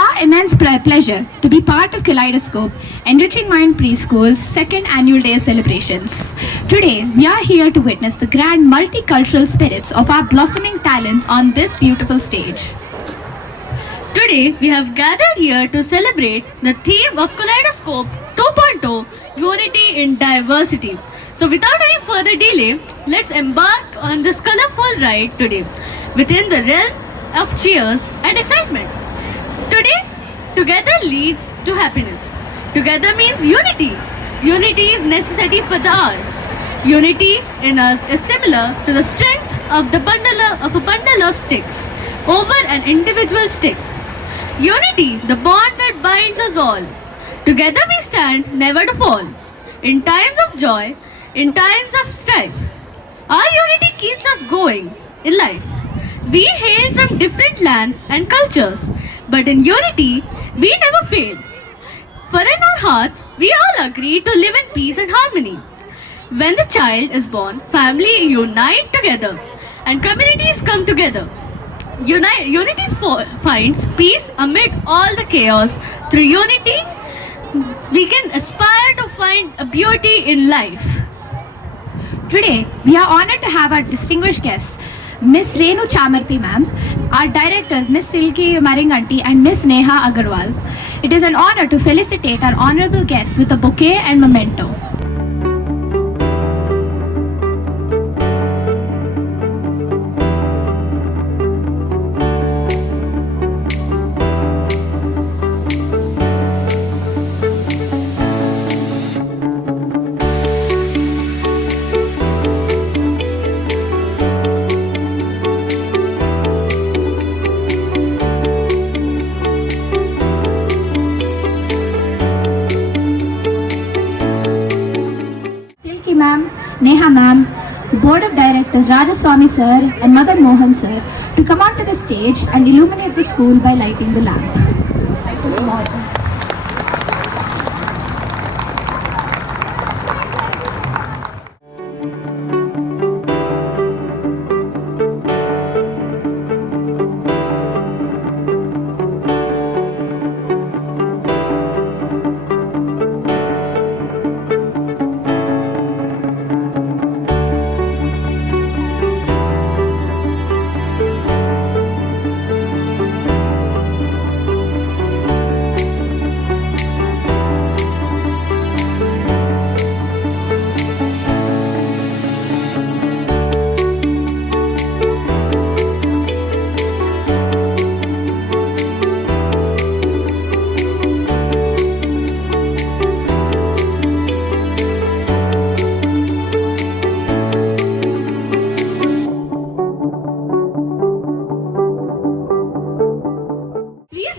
our immense pleasure to be part of Kaleidoscope, Enriching Mind Preschool's second annual day celebrations. Today, we are here to witness the grand multicultural spirits of our blossoming talents on this beautiful stage. Today, we have gathered here to celebrate the theme of Kaleidoscope 2.0, Unity in Diversity. So without any further delay, let's embark on this colorful ride today within the realms of cheers and excitement. Today, together leads to happiness. Together means unity. Unity is necessity for the hour. Unity in us is similar to the strength of a bundle of sticks over an individual stick. Unity, the bond that binds us all. Together we stand, never to fall. In times of joy, in times of strife, our unity keeps us going in life. We hail from different lands and cultures, but in unity, we never fail. For in our hearts, we all agree to live in peace and harmony. When the child is born, family unite together and communities come together. Unity finds peace amid all the chaos. Through unity, we can aspire to find a beauty in life. Today, we are honored to have our distinguished guests, Miss Renu Chamarthi ma'am, our directors Miss Silki Maringanti and Miss Neha Agarwal. It is an honor to felicitate our honorable guests with a bouquet and memento. Ma'am, Neha ma'am, Board of Directors Rajaswamy sir and Mother Mohan sir to come onto the stage and illuminate the school by lighting the lamp.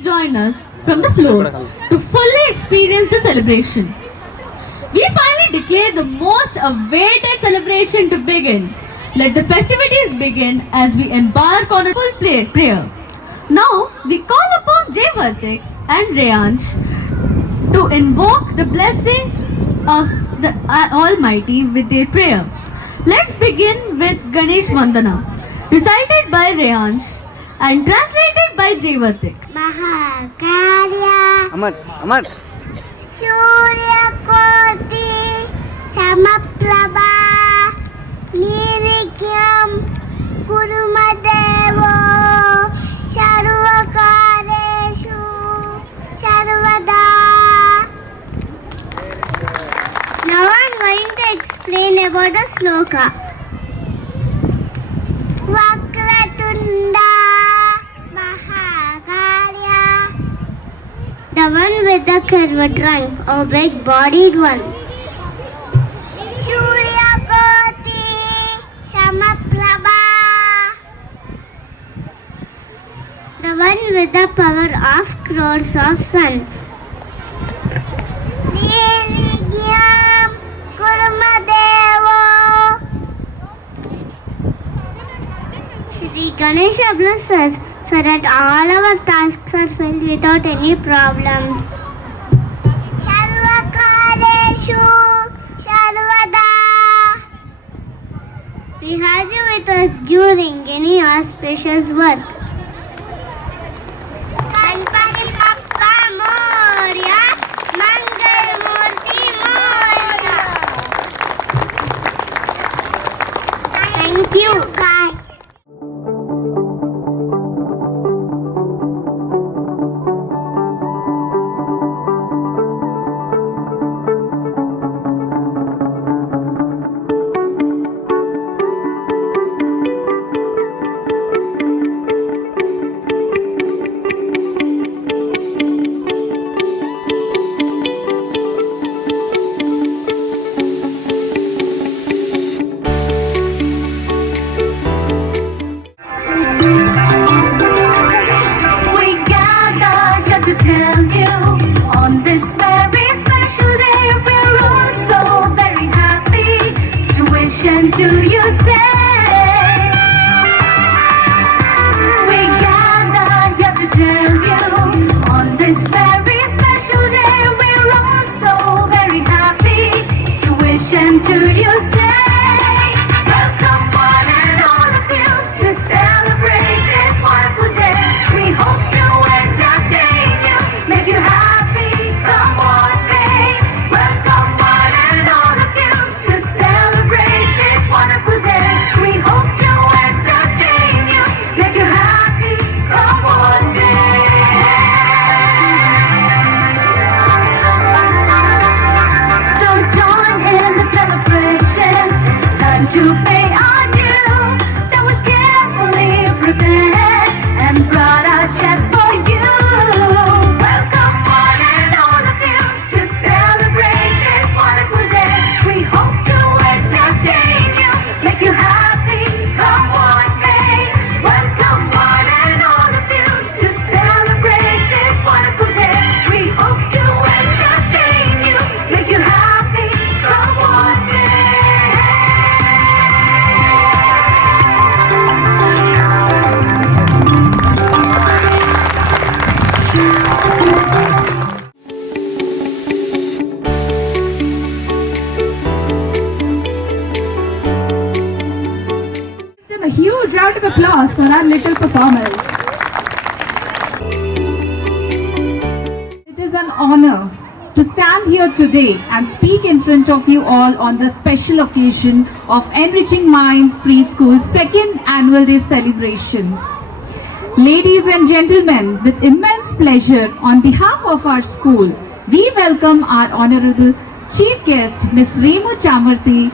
Join us from the floor to fully experience the celebration. We finally declare the most awaited celebration to begin. Let the festivities begin as we embark on a full prayer. Now we call upon Jayvartik and Reyansh to invoke the blessing of the Almighty with their prayer. Let's begin with Ganesh Vandana, recited by Reyansh and translated by Jayvartik. Mahakarya Amar Surya Koti Samaprabha Nirikyam Kurumadevo Sarvakareshu Sarvada. Now I'm going to explain about the sloka. Vakratunda Mahakarya, the one with the curved trunk or big bodied one. Surya Koti Samaprabha, the one with the power of crores of suns. Nirigyam Kurumadevo. Shri Ganesha bless us so that all our tasks are filled without any problems. Sarvakareshu Sarvada. We had you with us during any auspicious work. Ganpati applause for our little performers. It is an honor to stand here today and speak in front of you all on the special occasion of Enriching Minds Preschool's second annual day celebration. Ladies and gentlemen, with immense pleasure, on behalf of our school, we welcome our Honorable Chief Guest, Ms. Renu Chamarthi,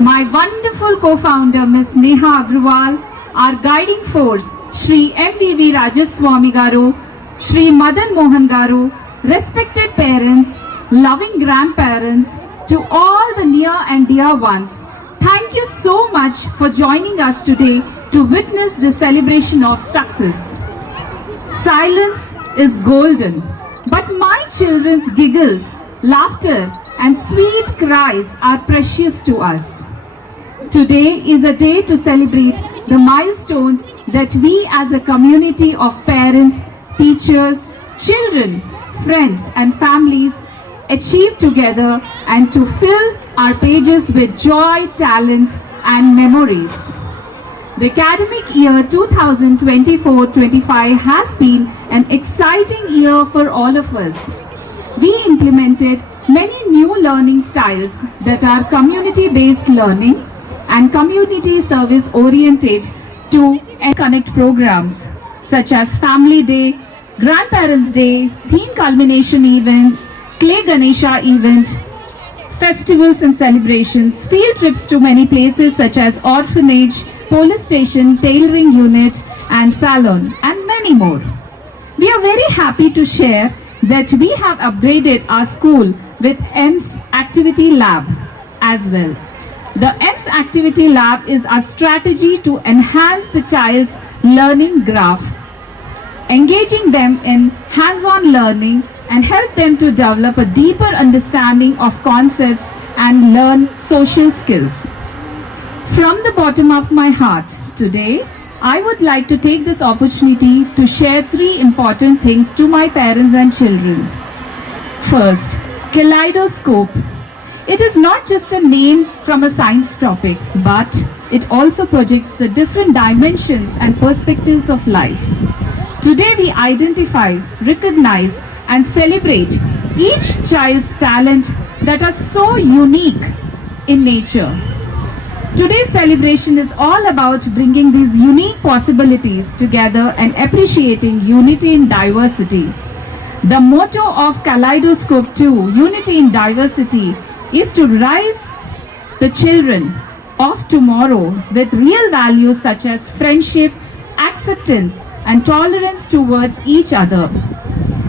my wonderful co-founder, Ms. Neha Agrawal, our guiding force, Shri M.D.V. Rajaswamy Garu, Shri Madan Mohan Garu, respected parents, loving grandparents, to all the near and dear ones. Thank you so much for joining us today to witness the celebration of success. Silence is golden, but my children's giggles, laughter, and sweet cries are precious to us. Today is a day to celebrate the milestones that we as a community of parents, teachers, children, friends and families achieve together, and to fill our pages with joy, talent and memories. The academic year 2024-25 has been an exciting year for all of us. We implemented many new learning styles that are community-based learning and community service oriented to connect programs such as Family Day, Grandparents Day, theme culmination events, Clay Ganesha event, festivals and celebrations, field trips to many places such as orphanage, police station, tailoring unit and salon, and many more. We are very happy to share that we have upgraded our school with EMS Activity Lab as well. The EMS Activity Lab is our strategy to enhance the child's learning graph, engaging them in hands-on learning and help them to develop a deeper understanding of concepts and learn social skills. From the bottom of my heart, today, I would like to take this opportunity to share 3 important things to my parents and children. First, kaleidoscope. It is not just a name from a science topic, but it also projects the different dimensions and perspectives of life. Today we identify, recognize and celebrate each child's talent that are so unique in nature. Today's celebration is all about bringing these unique possibilities together and appreciating unity in diversity. The motto of Kaleidoscope 2, Unity in Diversity, is to rise the children of tomorrow with real values such as friendship, acceptance, and tolerance towards each other.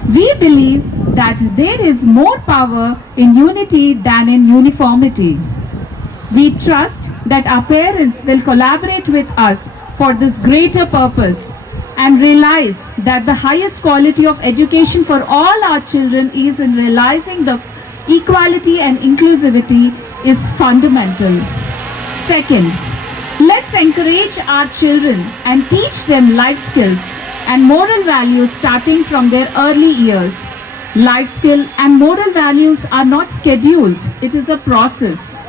We believe that there is more power in unity than in uniformity. We trust that our parents will collaborate with us for this greater purpose and realize that the highest quality of education for all our children is in realizing the equality and inclusivity is fundamental. Second, let's encourage our children and teach them life skills and moral values starting from their early years. Life skill and moral values are not scheduled, it is a process.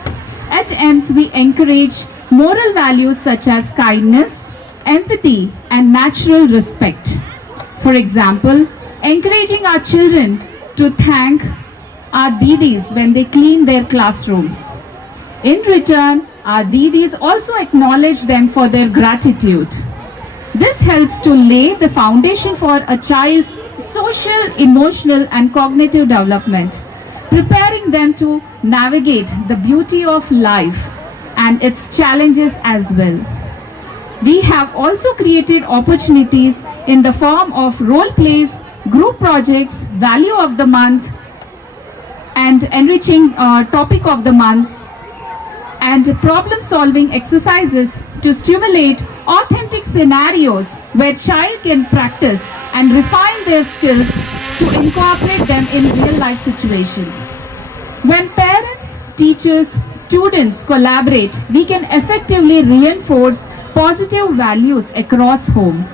At EMS, we encourage moral values such as kindness, empathy, and natural respect. For example, encouraging our children to thank our Didis when they clean their classrooms. In return, our Didis also acknowledge them for their gratitude. This helps to lay the foundation for a child's social, emotional, and cognitive development, preparing them to navigate the beauty of life and its challenges as well. We have also created opportunities in the form of role plays, group projects, value of the month, and enriching topic of the months, and problem-solving exercises to stimulate authentic scenarios where child can practice and refine their skills to incorporate them in real-life situations. When parents, teachers, students collaborate, we can effectively reinforce positive values across home,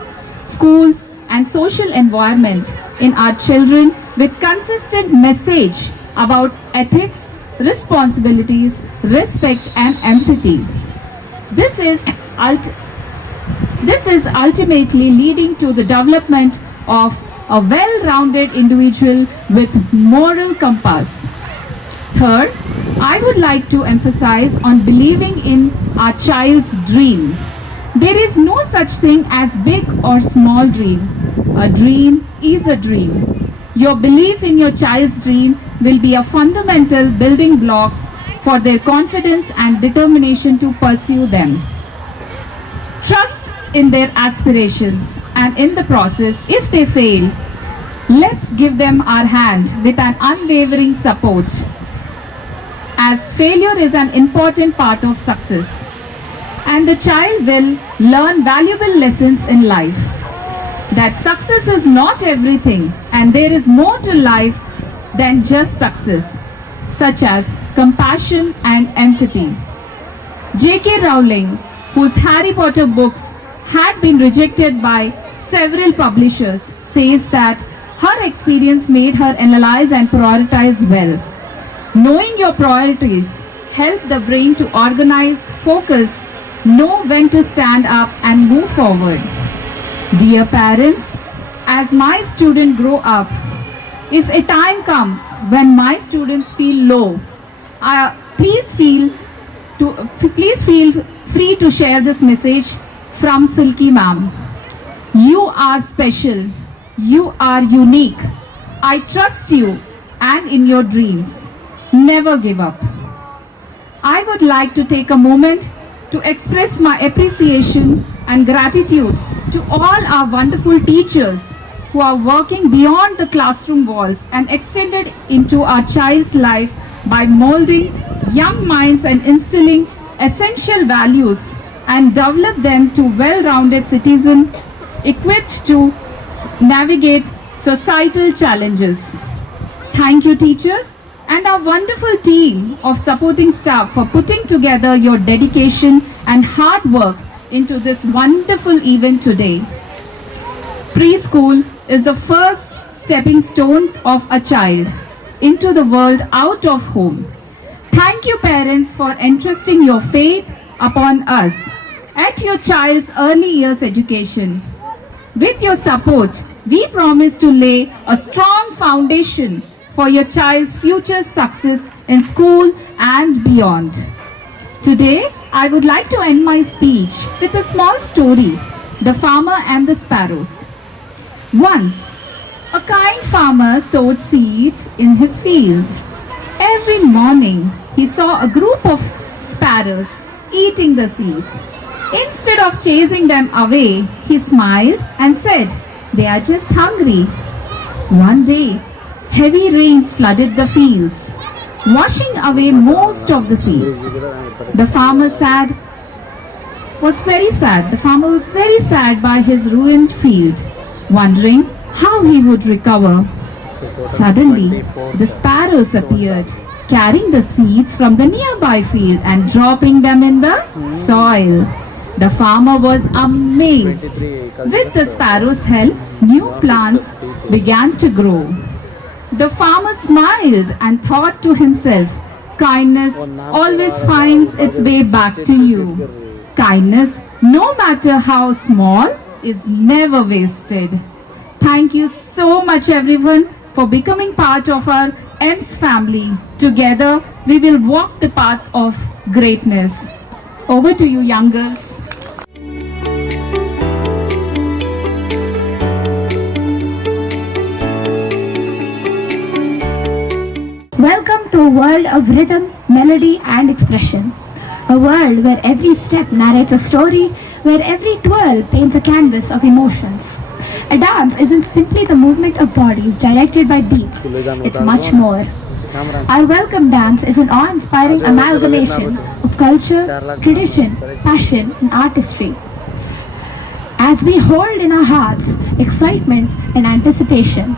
schools, and social environment in our children with consistent message about ethics, responsibilities, respect, and empathy. This is This is ultimately leading to the development of a well-rounded individual with moral compass. Third, I would like to emphasize on believing in our child's dream. There is no such thing as big or small dream. A dream is a dream. Your belief in your child's dream will be a fundamental building blocks for their confidence and determination to pursue them. Trust in their aspirations, and in the process, if they fail, let's give them our hand with an unwavering support, as failure is an important part of success, and the child will learn valuable lessons in life, that success is not everything and there is more to life than just success, such as compassion and empathy. J.K. Rowling, whose Harry Potter books had been rejected by several publishers, says that her experience made her analyze and prioritize well. Knowing your priorities help the brain to organize, focus, know when to stand up and move forward. Dear parents, as my students grow up, if a time comes when my students feel low, please feel free to share this message from Silky Ma'am. You are special. You are unique. I trust you and in your dreams. Never give up. I would like to take a moment to express my appreciation and gratitude to all our wonderful teachers who are working beyond the classroom walls and extended into our child's life by molding young minds and instilling essential values and develop them to well-rounded citizens equipped to navigate societal challenges. Thank you, teachers, and our wonderful team of supporting staff for putting together your dedication and hard work into this wonderful event today. Preschool is the first stepping stone of a child into the world out of home. Thank you, parents, for entrusting your faith upon us at your child's early years education. With your support, we promise to lay a strong foundation for your child's future success in school and beyond. Today, I would like to end my speech with a small story, The Farmer and the Sparrows. Once, a kind farmer sowed seeds in his field. Every morning, he saw a group of sparrows eating the seeds. Instead of chasing them away, he smiled and said, "They are just hungry." One day, heavy rains flooded the fields, washing away most of the seeds. The farmer was very sad by his ruined field, wondering how he would recover. Suddenly, the sparrows appeared, carrying the seeds from the nearby field and dropping them in the soil. The farmer was amazed. With the sparrows' help, new plants began to grow. The farmer smiled and thought to himself, "Kindness always finds its way back to you. Kindness, no matter how small, is never wasted." Thank you so much, everyone, for becoming part of our EMS family. Together, we will walk the path of greatness. Over to you, young girls. Welcome to a world of rhythm, melody, and expression. A world where every step narrates a story, where every twirl paints a canvas of emotions. A dance isn't simply the movement of bodies directed by beats, it's much more. Our welcome dance is an awe-inspiring amalgamation of culture, tradition, passion, and artistry. As we hold in our hearts excitement and anticipation,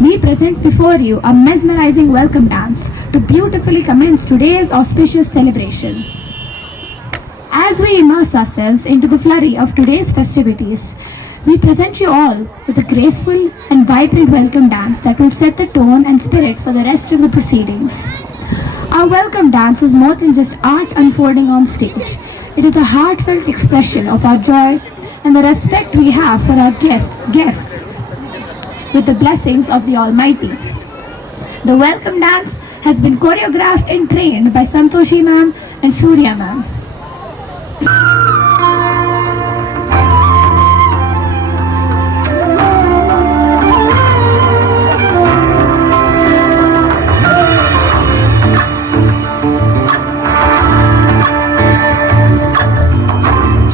we present before you a mesmerizing welcome dance to beautifully commence today's auspicious celebration. As we immerse ourselves into the flurry of today's festivities, we present you all with a graceful and vibrant welcome dance that will set the tone and spirit for the rest of the proceedings. Our welcome dance is more than just art unfolding on stage. It is a heartfelt expression of our joy, and the respect we have for our guests with the blessings of the Almighty. The welcome dance has been choreographed and trained by Santoshi ma'am and Surya ma'am.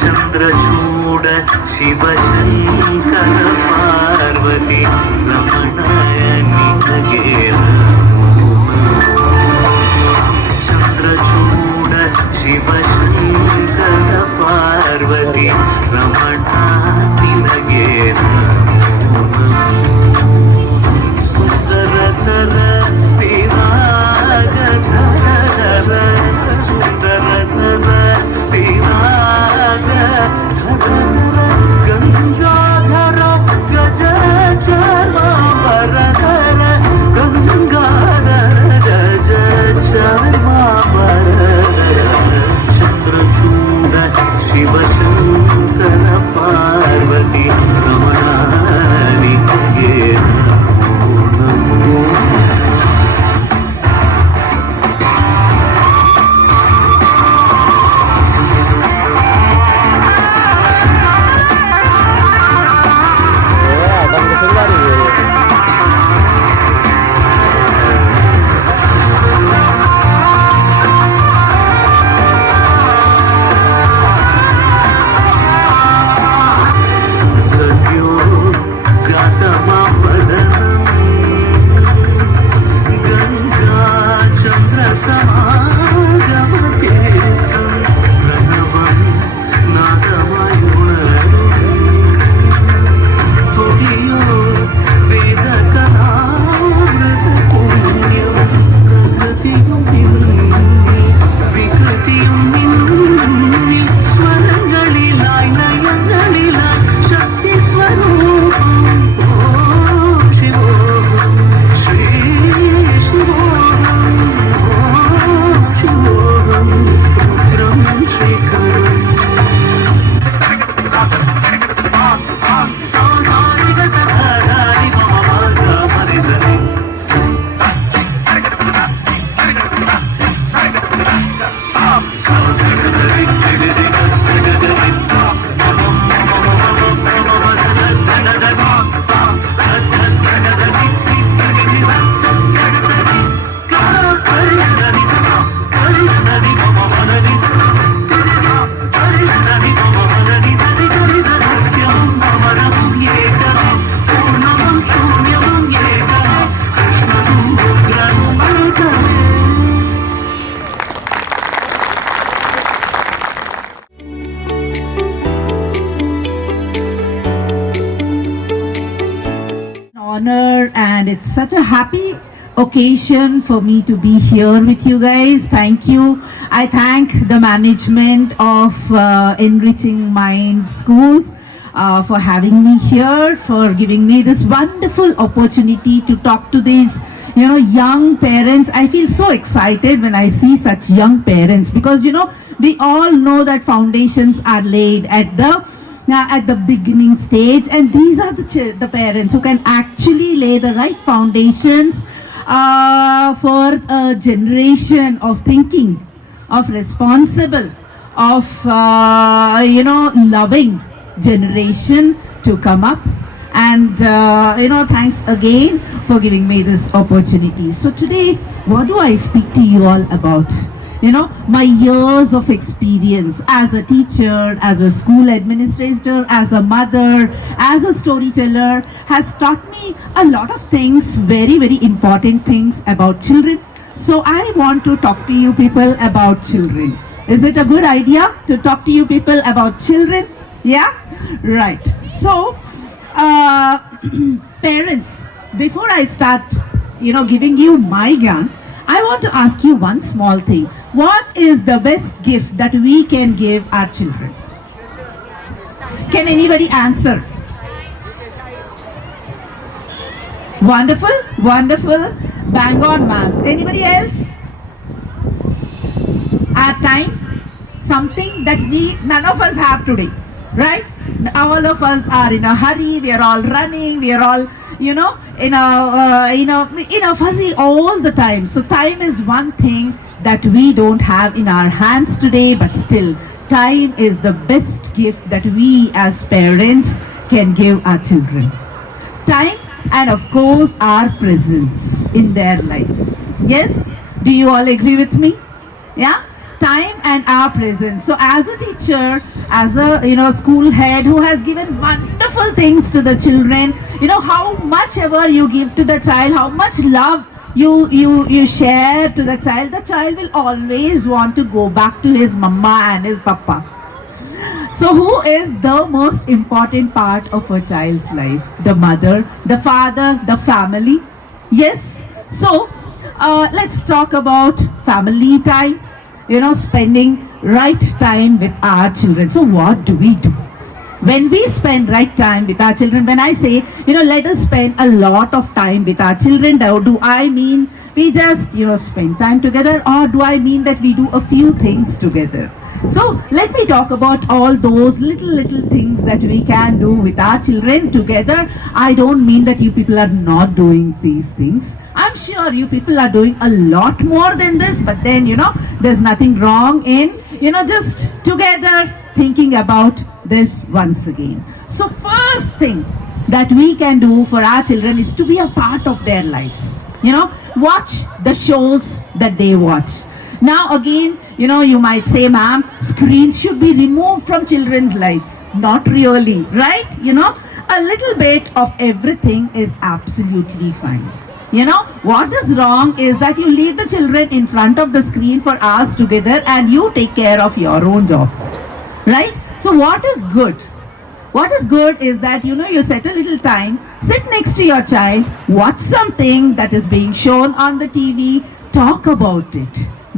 Chandrachud Shivshankar Parvati रमणायनि नगेर Chandrachud Shivshankar Parvati रमणायनि नगेर सुंदरतर तिरागधर सुंदरतर Gangadhar गज चरमांबरधर गंगाधर गज चरमांबरधर Chandrachud Shivshankar Parvati रमणानि नगेर Honor, and it's such a happy occasion for me to be here with you guys. Thank you. I thank the management of Enriching Minds Schools for having me here, for giving me this wonderful opportunity to talk to these young parents. I feel so excited when I see such young parents, because we all know that foundations are laid at the beginning stage, and these are the parents who can actually lay the right foundations for a generation of thinking, of responsible, of loving generation to come up. And thanks again for giving me this opportunity. So today, what do I speak to you all about? My years of experience as a teacher, as a school administrator, as a mother, as a storyteller has taught me a lot of things, very, very important things about children. So I want to talk to you people about children. Is it a good idea to talk to you people about children? Yeah? Right. So, parents, before I start, giving you my gyan, I want to ask you one small thing. What is the best gift that we can give our children? Can anybody answer? Wonderful, wonderful. Bang on, ma'ams. Anybody else? Our time, something that none of us have today, right? All of us are in a hurry. We are all running. We are all, you know, in a fuzzy all the time. So time is one thing that we don't have in our hands today, but still, time is the best gift that we as parents can give our children. Time and of course our presence in their lives. Yes, do you all agree with me? Yeah, time and our presence. So as a teacher, as a school head who has given wonderful things to the children, how much ever you give to the child, how much love you share to the child will always want to go back to his mama and his papa. So who is the most important part of a child's life? The mother, the father, the family. Yes. So let's talk about family time, spending right time with our children. So what do we do? When we spend right time with our children, when I say, let us spend a lot of time with our children, do I mean we just, spend time together, or do I mean that we do a few things together? So let me talk about all those little things that we can do with our children together. I don't mean that you people are not doing these things. I'm sure you people are doing a lot more than this, but then, there's nothing wrong in, just together thinking about this once again. So first thing that we can do for our children is to be a part of their lives. Watch the shows that they watch. Now again, you might say, ma'am, screens should be removed from children's lives. Not really, right? A little bit of everything is absolutely fine. What is wrong is that you leave the children in front of the screen for hours together and you take care of your own jobs, right? So what is good? What is good is that, you set a little time, sit next to your child, watch something that is being shown on the TV, talk about it.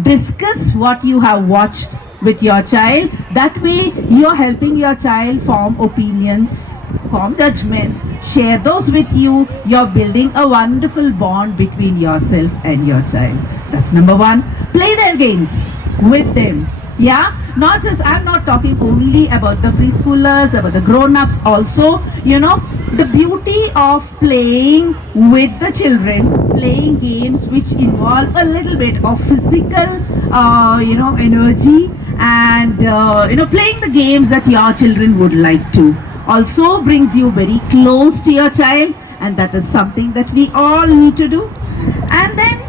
Discuss what you have watched with your child. That way you're helping your child form opinions, form judgments, share those with you. You're building a wonderful bond between yourself and your child. That's number one. Play their games with them. Yeah, I'm not talking only about the preschoolers, about the grown-ups also. The beauty of playing with the children, playing games which involve a little bit of physical, energy, and, playing the games that your children would like to, also brings you very close to your child, and that is something that we all need to do. And then,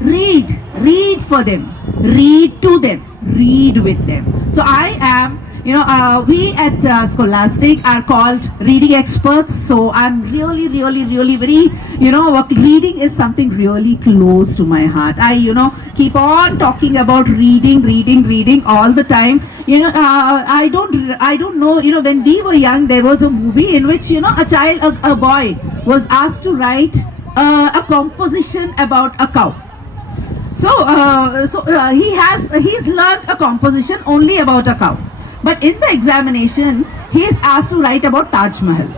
read for them. Read to them, read with them. So I am, we at Scholastic are called reading experts. So I'm really very, reading is something really close to my heart. I, keep on talking about reading all the time. I don't know, when we were young, there was a movie in which, a boy was asked to write a composition about a cow. So he's learned a composition only about a cow. But in the examination, he is asked to write about Taj Mahal.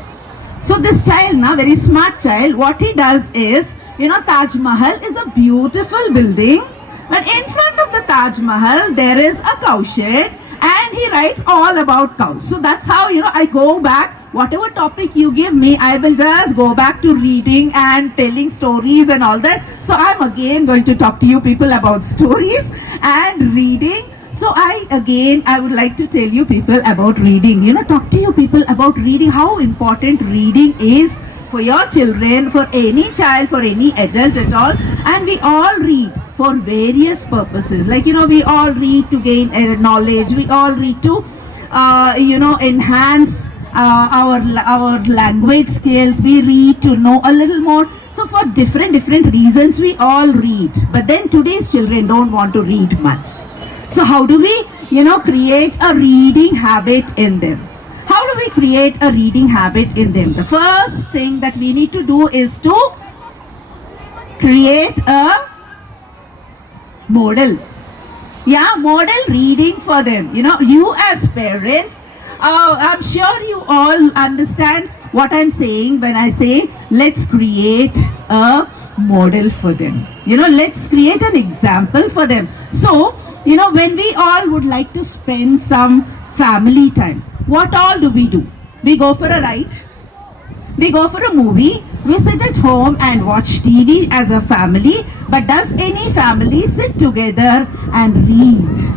So this child, very smart child, what he does is, Taj Mahal is a beautiful building. But in front of the Taj Mahal, there is a cow shed, and he writes all about cows. So that's how, I go back. Whatever topic you give me, I will just go back to reading and telling stories and all that. So I'm again going to talk to you people about stories and reading. So I would like to tell you people about reading. Talk to you people about reading, how important reading is for your children, for any child, for any adult at all. And we all read for various purposes. Like, we all read to gain knowledge. We all read to, enhance our language skills. We read to know a little more. So for different reasons we all read. But then today's children don't want to read much. So how do we create a reading habit in them? How do we create a reading habit in them? The first thing that we need to do is to create a model. Model reading for them. You as parents, I'm sure you all understand what I'm saying when I say let's create a model for them. Let's create an example for them. So, when we all would like to spend some family time. What all do? We go for a ride, we go for a movie, we sit at home and watch TV as a family. But does any family sit together and read?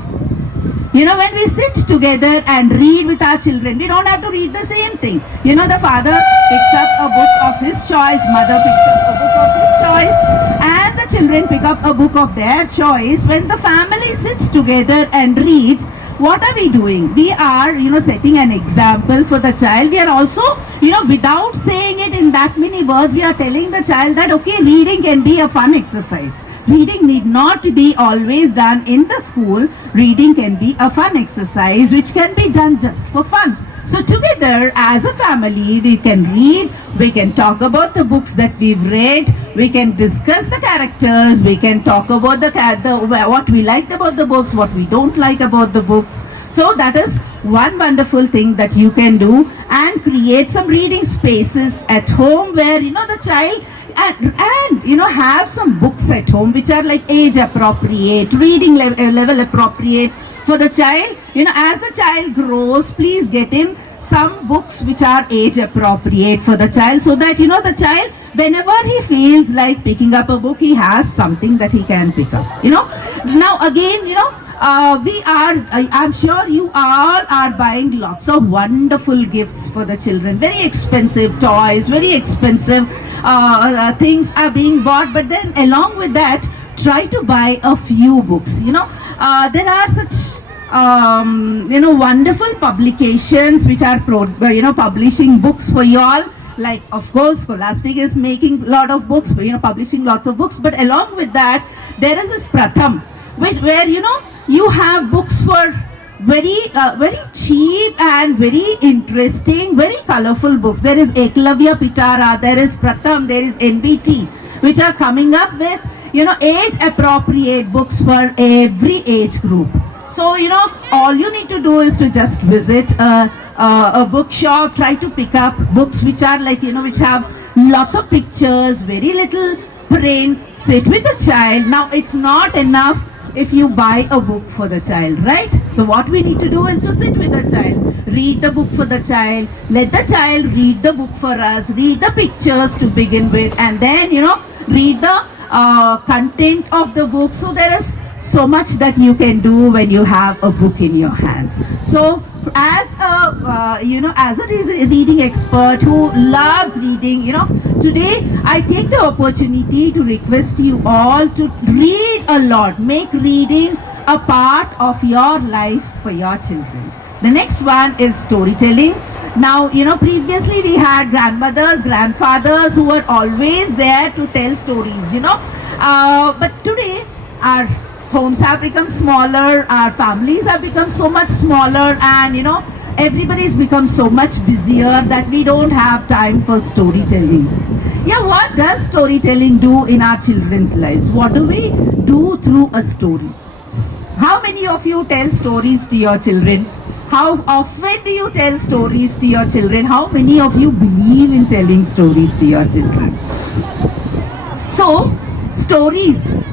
You know, when we sit together and read with our children, we don't have to read the same thing. You know, the father picks up a book of his choice, mother picks up a book of his choice, and the children pick up a book of their choice. When the family sits together and reads, what are we doing? We are, setting an example for the child. We are also, without saying it in that many words, we are telling the child that, okay, reading can be a fun exercise. Reading need not be always done in the school. Reading can be a fun exercise which can be done just for fun. So together as a family, we can read, we can talk about the books that we've read, we can discuss the characters, we can talk about what we liked about the books, what we don't like about the books. So that is one wonderful thing that you can do, and create some reading spaces at home where, the child and have some books at home which are like age appropriate, reading level appropriate for the child. As the child grows, please get him some books which are age appropriate for the child, so that the child, whenever he feels like picking up a book, he has something that he can pick up. Now again, I'm sure you all are buying lots of wonderful gifts for the children. Very expensive toys, very expensive things are being bought. But then along with that, try to buy a few books. There are such wonderful publications which are publishing books for you all. Like, of course, Scholastic is making a lot of books, publishing lots of books. But along with that, there is this Pratham, where you have books for very cheap and very interesting, very colorful books. There is Eklavya Pitara, there is Pratham, there is NBT, which are coming up with age appropriate books for every age group. So all you need to do is to just visit a bookshop, try to pick up books which are like which have lots of pictures, very little print. Sit with the child. Now it's not enough if you buy a book for the child, right? So what we need to do is to sit with the child, read the book for the child, let the child read the book for us, read the pictures to begin with, and then read the content of the book. So there is so much that you can do when you have a book in your hands. So as a reading expert who loves reading, today I take the opportunity to request you all to read a lot. Make reading a part of your life for your children. The next one is storytelling. Now, previously we had grandmothers, grandfathers who were always there to tell stories, but today our homes have become smaller, our families have become so much smaller, and everybody's become so much busier that we don't have time for storytelling. Yeah, what does storytelling do in our children's lives? What do we do through a story? How many of you tell stories to your children? How often do you tell stories to your children? How many of you believe in telling stories to your children? So, stories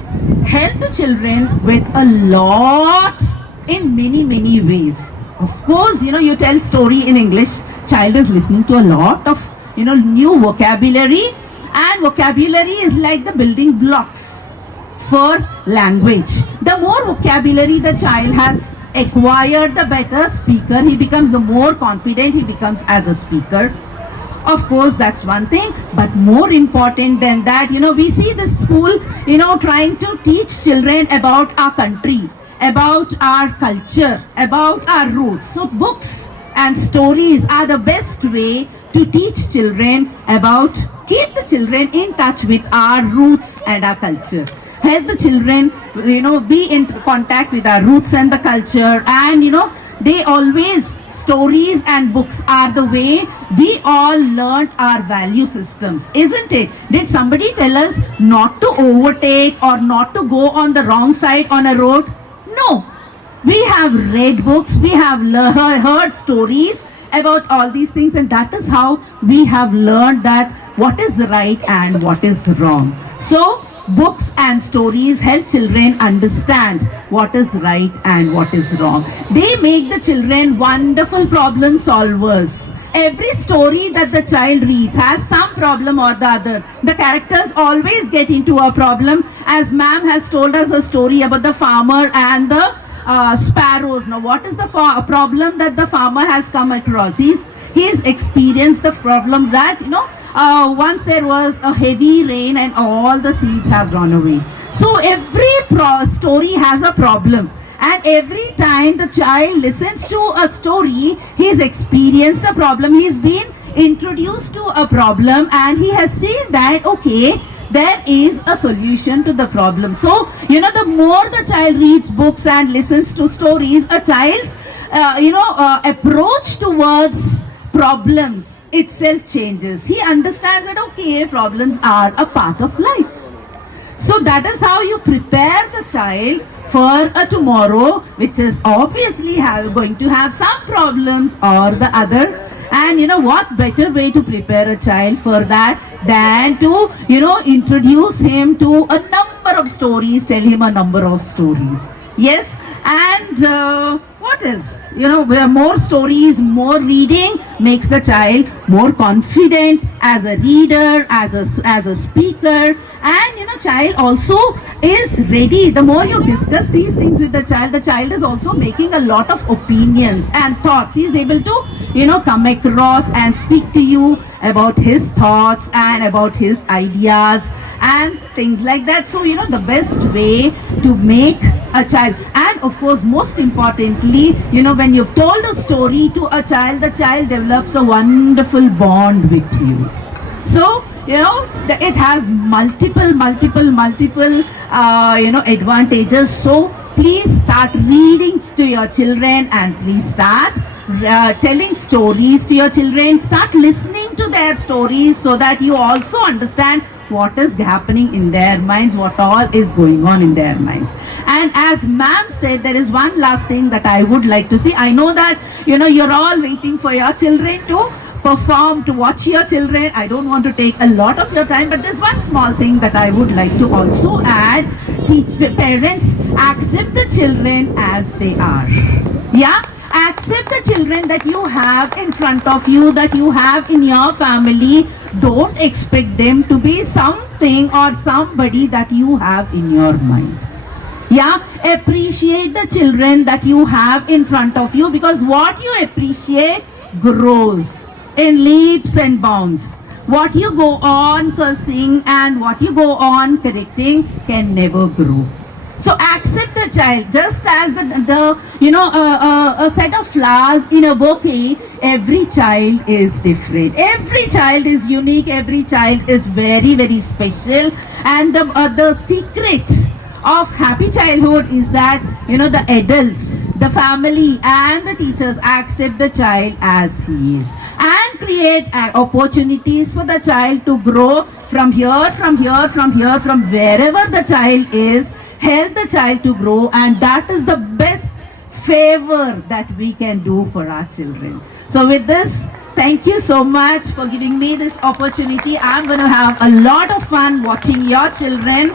help the children with a lot in many ways. Of course, you tell story in English, child is listening to a lot of new vocabulary, and vocabulary is like the building blocks for language. The more vocabulary the child has acquired, the better speaker he becomes, the more confident he becomes as a speaker. Of course, that's one thing, but more important than that, we see the school, trying to teach children about our country, about our culture, about our roots. So books and stories are the best way to teach children about, keep the children in touch with our roots and our culture. Help the children, be in contact with our roots and the culture, and they always, stories and books are the way we all learned our value systems, isn't it? Did somebody tell us not to overtake or not to go on the wrong side on a road? No. We have read books, we have heard stories about all these things, and that is how we have learned that what is right and what is wrong. So books and stories help children understand what is right and what is wrong. They make the children wonderful problem solvers. Every story that the child reads has some problem or the other. The characters always get into a problem, as ma'am has told us a story about the farmer and the sparrows. Now, what is the problem that the farmer has come across? He's experienced the problem that, once there was a heavy rain and all the seeds have gone away. So every story has a problem. And every time the child listens to a story, he's experienced a problem. He's been introduced to a problem and he has seen that, okay, there is a solution to the problem. So, the more the child reads books and listens to stories, a child's, approach towards problems itself changes. He understands that, okay, problems are a part of life. So that is how you prepare the child for a tomorrow, which is obviously going to have some problems or the other. And what better way to prepare a child for that than to, introduce him to a number of stories, tell him a number of stories. Yes, and what else? More stories, more reading makes the child more confident as a reader, as a speaker, and child also is ready. The more you discuss these things with the child is also making a lot of opinions and thoughts. He is able to, come across and speak to you about his thoughts and about his ideas and things like that. So, the best way to make a child, and of course, most importantly, when you've told a story to a child, the child develops a wonderful bond with you. So, it has multiple, advantages. So, please start reading to your children and please start telling stories to your children. Start listening to their stories so that you also understand what is happening in their minds, what all is going on in their minds. And as ma'am said, there is one last thing that I would like to see. I know that, you're all waiting for your children to perform, to watch your children. I don't want to take a lot of your time, but there's one small thing that I would like to also add. Teach parents, accept the children as they are. Yeah? Accept the children that you have in front of you, that you have in your family. Don't expect them to be something or somebody that you have in your mind. Yeah, appreciate the children that you have in front of you, because what you appreciate grows in leaps and bounds. What you go on cursing and what you go on correcting can never grow. So accept the child just as a set of flowers in a bouquet. Every child is different. Every child is unique. Every child is very, very special. And the secret of happy childhood is that, the adults, the family and the teachers accept the child as he is and create opportunities for the child to grow from wherever the child is. Help the child to grow, and that is the best favor that we can do for our children. So with this, thank you so much for giving me this opportunity. I'm going to have a lot of fun watching your children,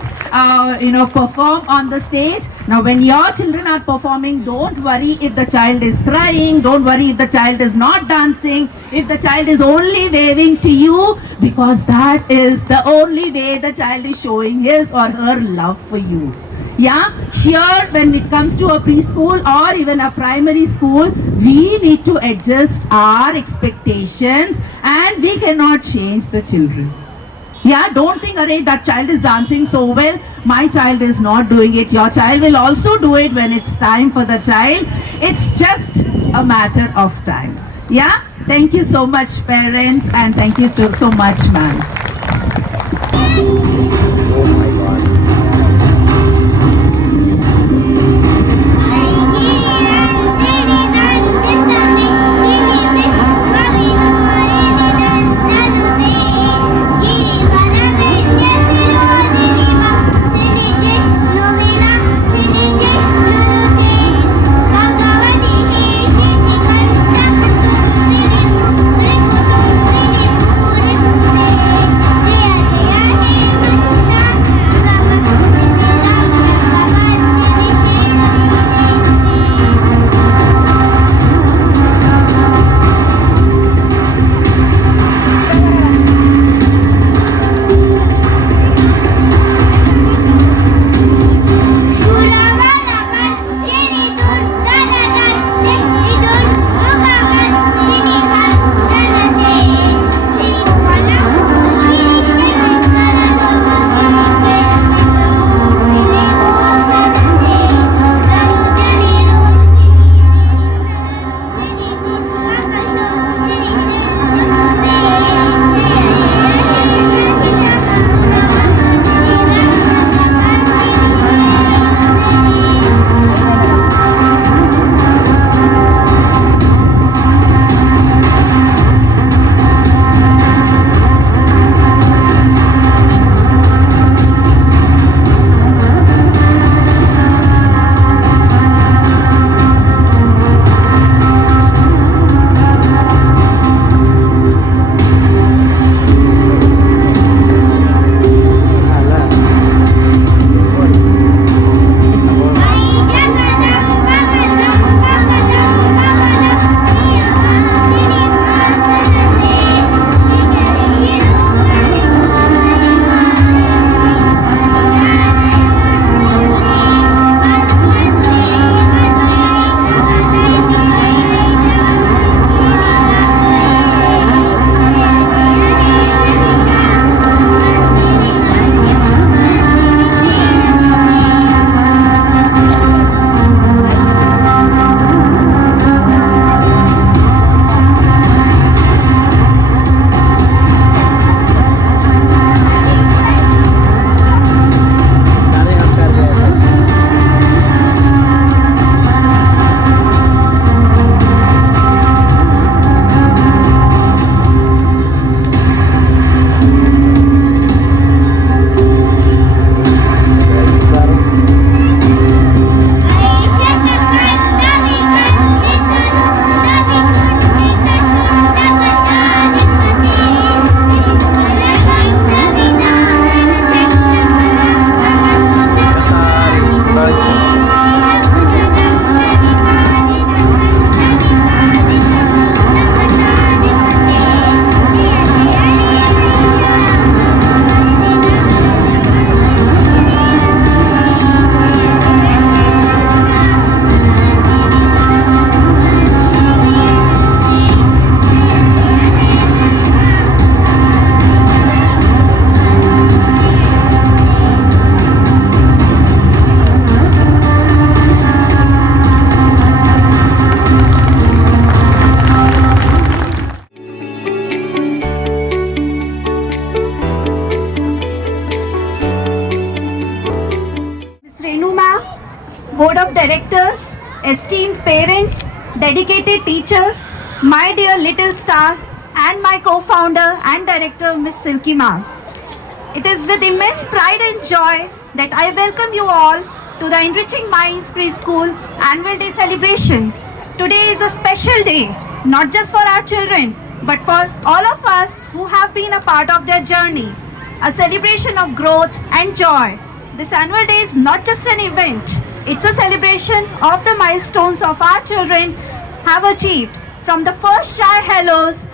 perform on the stage. Now, when your children are performing, don't worry if the child is crying. Don't worry if the child is not dancing. If the child is only waving to you, because that is the only way the child is showing his or her love for you. Yeah, here when it comes to a preschool or even a primary school, we need to adjust our expectations and we cannot change the children. Yeah, don't think, array, that child is dancing so well, my child is not doing it. Your child will also do it when it's time for the child. It's just a matter of time. Yeah, thank you so much, parents, and thank you so much, ma'ams. parents, dedicated teachers, my dear little star, and my co-founder and director, Miss Silky Ma'am. It is with immense pride and joy that I welcome you all to the Enriching Minds Preschool Annual Day celebration. Today is a special day, not just for our children, but for all of us who have been a part of their journey. A celebration of growth and joy. This annual day is not just an event, it's a celebration of the milestones of our children have achieved. From the first shy hellos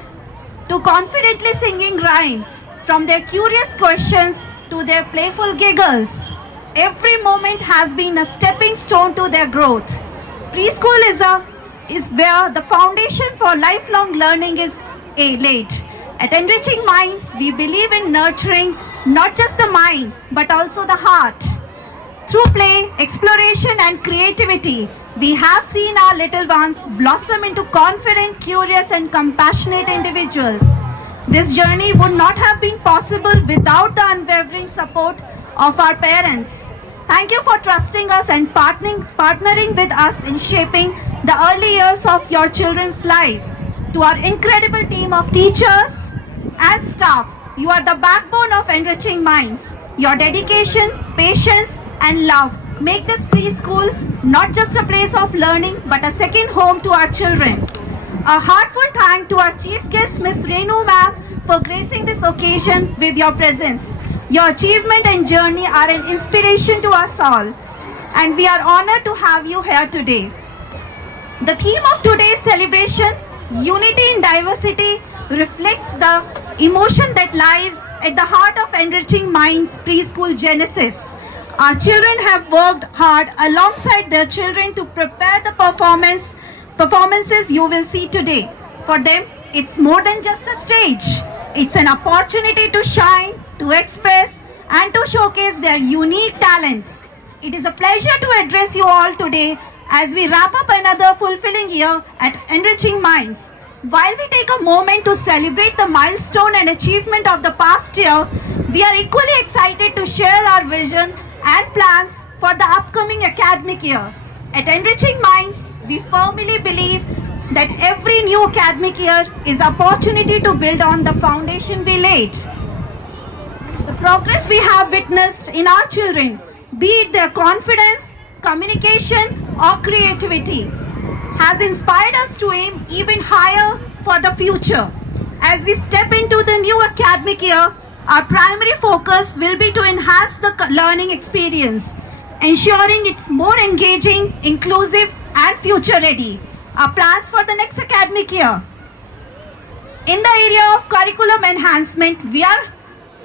to confidently singing rhymes, from their curious questions to their playful giggles. Every moment has been a stepping stone to their growth. Preschool is where the foundation for lifelong learning is laid. At Enriching Minds, we believe in nurturing not just the mind, but also the heart. Through play, exploration and creativity, we have seen our little ones blossom into confident, curious and compassionate individuals. This journey would not have been possible without the unwavering support of our parents. Thank you for trusting us and partnering with us in shaping the early years of your children's life. To our incredible team of teachers and staff, you are the backbone of Enriching Minds. Your dedication, patience and love make this preschool not just a place of learning but a second home to our children. A heartfelt thank to our chief guest Miss Renu Ma'am for gracing this occasion with your presence. Your achievement and journey are an inspiration to us all, and we are honored to have you here today. The theme of today's celebration, Unity in Diversity, reflects the emotion that lies at the heart of Enriching Minds Preschool Genesis. Our children have worked hard alongside their children to prepare the performances you will see today. For them, it's more than just a stage. It's an opportunity to shine, to express, and to showcase their unique talents. It is a pleasure to address you all today as we wrap up another fulfilling year at Enriching Minds. While we take a moment to celebrate the milestone and achievement of the past year, we are equally excited to share our vision and plans for the upcoming academic year. At Enriching Minds, we firmly believe that every new academic year is an opportunity to build on the foundation we laid. The progress we have witnessed in our children, be it their confidence, communication or creativity, has inspired us to aim even higher for the future. As we step into the new academic year, our primary focus will be to enhance the learning experience, ensuring it's more engaging, inclusive and future ready. Our plans for the next academic year. In the area of curriculum enhancement, we are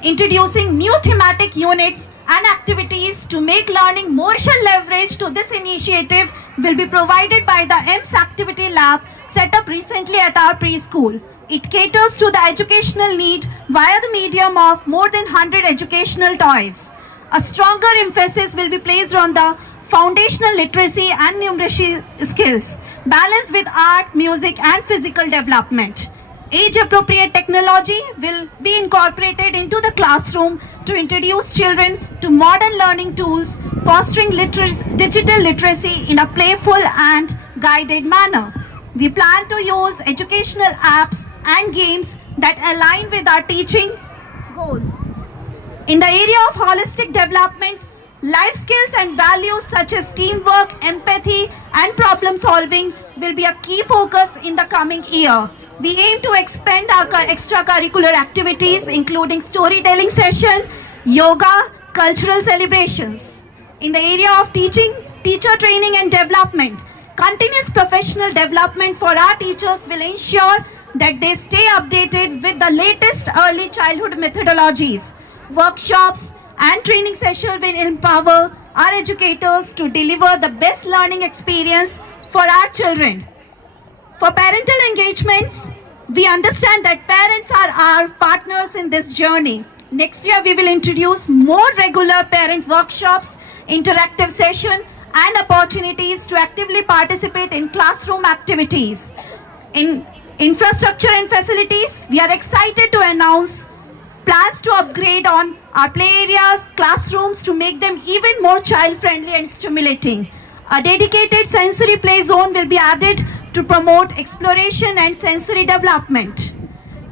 introducing new thematic units and activities to make learning more leverage to this initiative will be provided by the EMS Activity Lab set up recently at our preschool. It caters to the educational need via the medium of more than 100 educational toys. A stronger emphasis will be placed on the foundational literacy and numeracy skills, balanced with art, music and physical development. Age-appropriate technology will be incorporated into the classroom to introduce children to modern learning tools, fostering digital literacy in a playful and guided manner. We plan to use educational apps and games that align with our teaching goals. In the area of holistic development, life skills and values such as teamwork, empathy and problem solving will be a key focus in the coming year. We aim to expand our extracurricular activities including storytelling session, yoga, cultural celebrations. In the area of teaching, teacher training and development, continuous professional development for our teachers will ensure that they stay updated with the latest early childhood methodologies. Workshops and training sessions will empower our educators to deliver the best learning experience for our children. For parental engagements, we understand that parents are our partners in this journey. Next year, we will introduce more regular parent workshops, interactive sessions, and opportunities to actively participate in classroom activities. In infrastructure and facilities, we are excited to announce plans to upgrade on our play areas, classrooms to make them even more child-friendly and stimulating. A dedicated sensory play zone will be added to promote exploration and sensory development.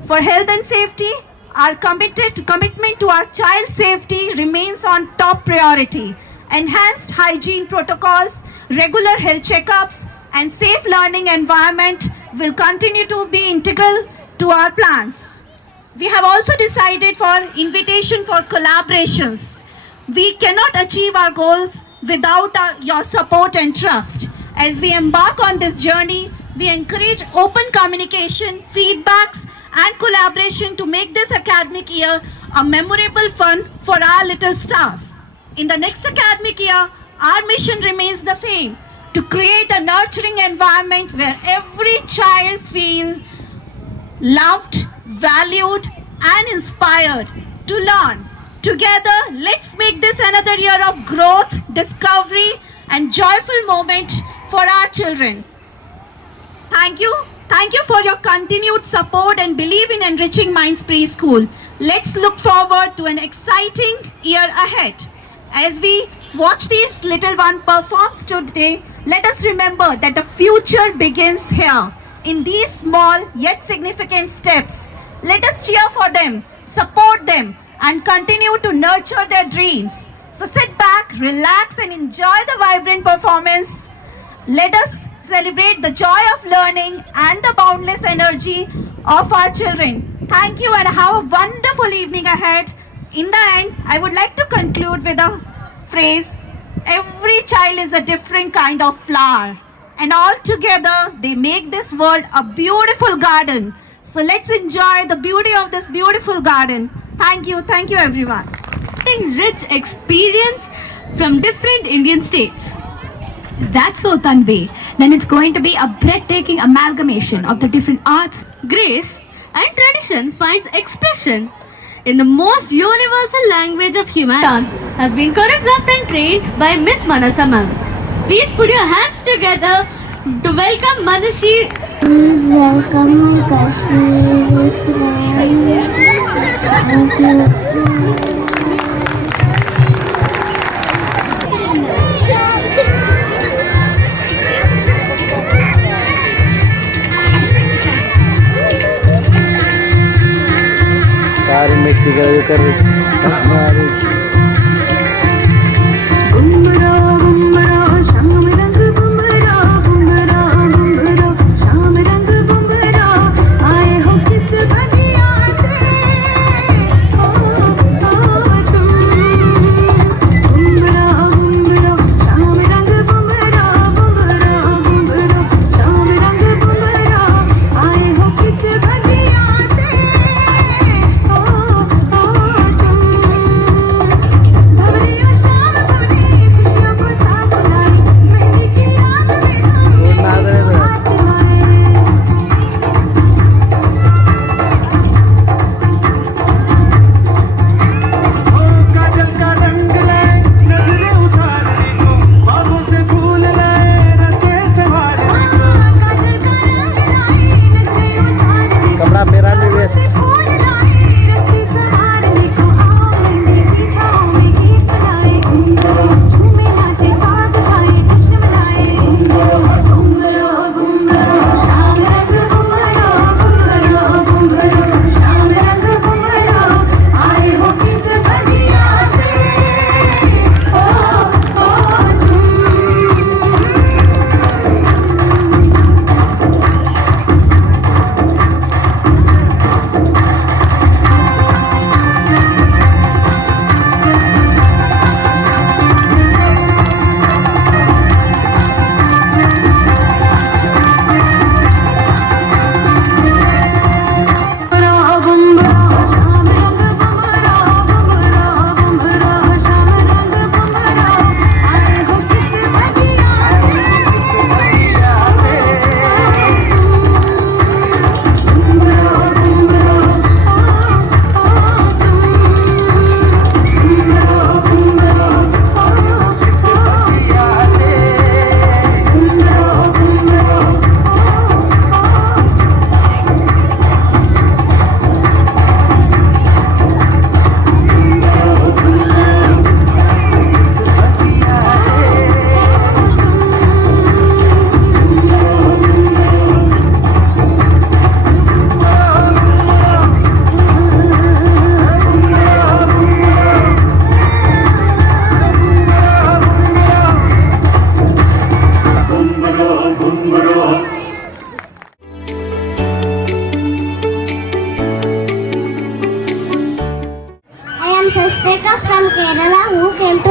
For health and safety, our commitment to our child safety remains on top priority. Enhanced hygiene protocols, regular health checkups, and safe learning environment will continue to be integral to our plans. We have also decided for invitation for collaborations. We cannot achieve our goals without your support and trust. As we embark on this journey, we encourage open communication, feedbacks, and collaboration to make this academic year a memorable fun for our little stars. In the next academic year, our mission remains the same: to create a nurturing environment where every child feels loved, valued, and inspired to learn. Together, let's make this another year of growth, discovery, and joyful moment for our children. Thank you. Thank you for your continued support and belief in Enriching Minds Preschool. Let's look forward to an exciting year ahead. As we watch these little ones perform today, let us remember that the future begins here, in these small yet significant steps. Let us cheer for them, support them, and continue to nurture their dreams. So sit back, relax, and enjoy the vibrant performance. Let us celebrate the joy of learning and the boundless energy of our children. Thank you and have a wonderful evening ahead. In the end, I would like to conclude with a phrase: every child is a different kind of flower, and all together they make this world a beautiful garden. So let's enjoy the beauty of this beautiful garden. Thank you everyone. Rich experience from different Indian states. Is that so, Tanvi? Then it's going to be a breathtaking amalgamation of the different arts. Grace and tradition finds expression in the most universal language of human. Dance has been choreographed and trained by Miss Manasa ma'am. Please put your hands together to welcome Manushi. Please welcome Kashmiri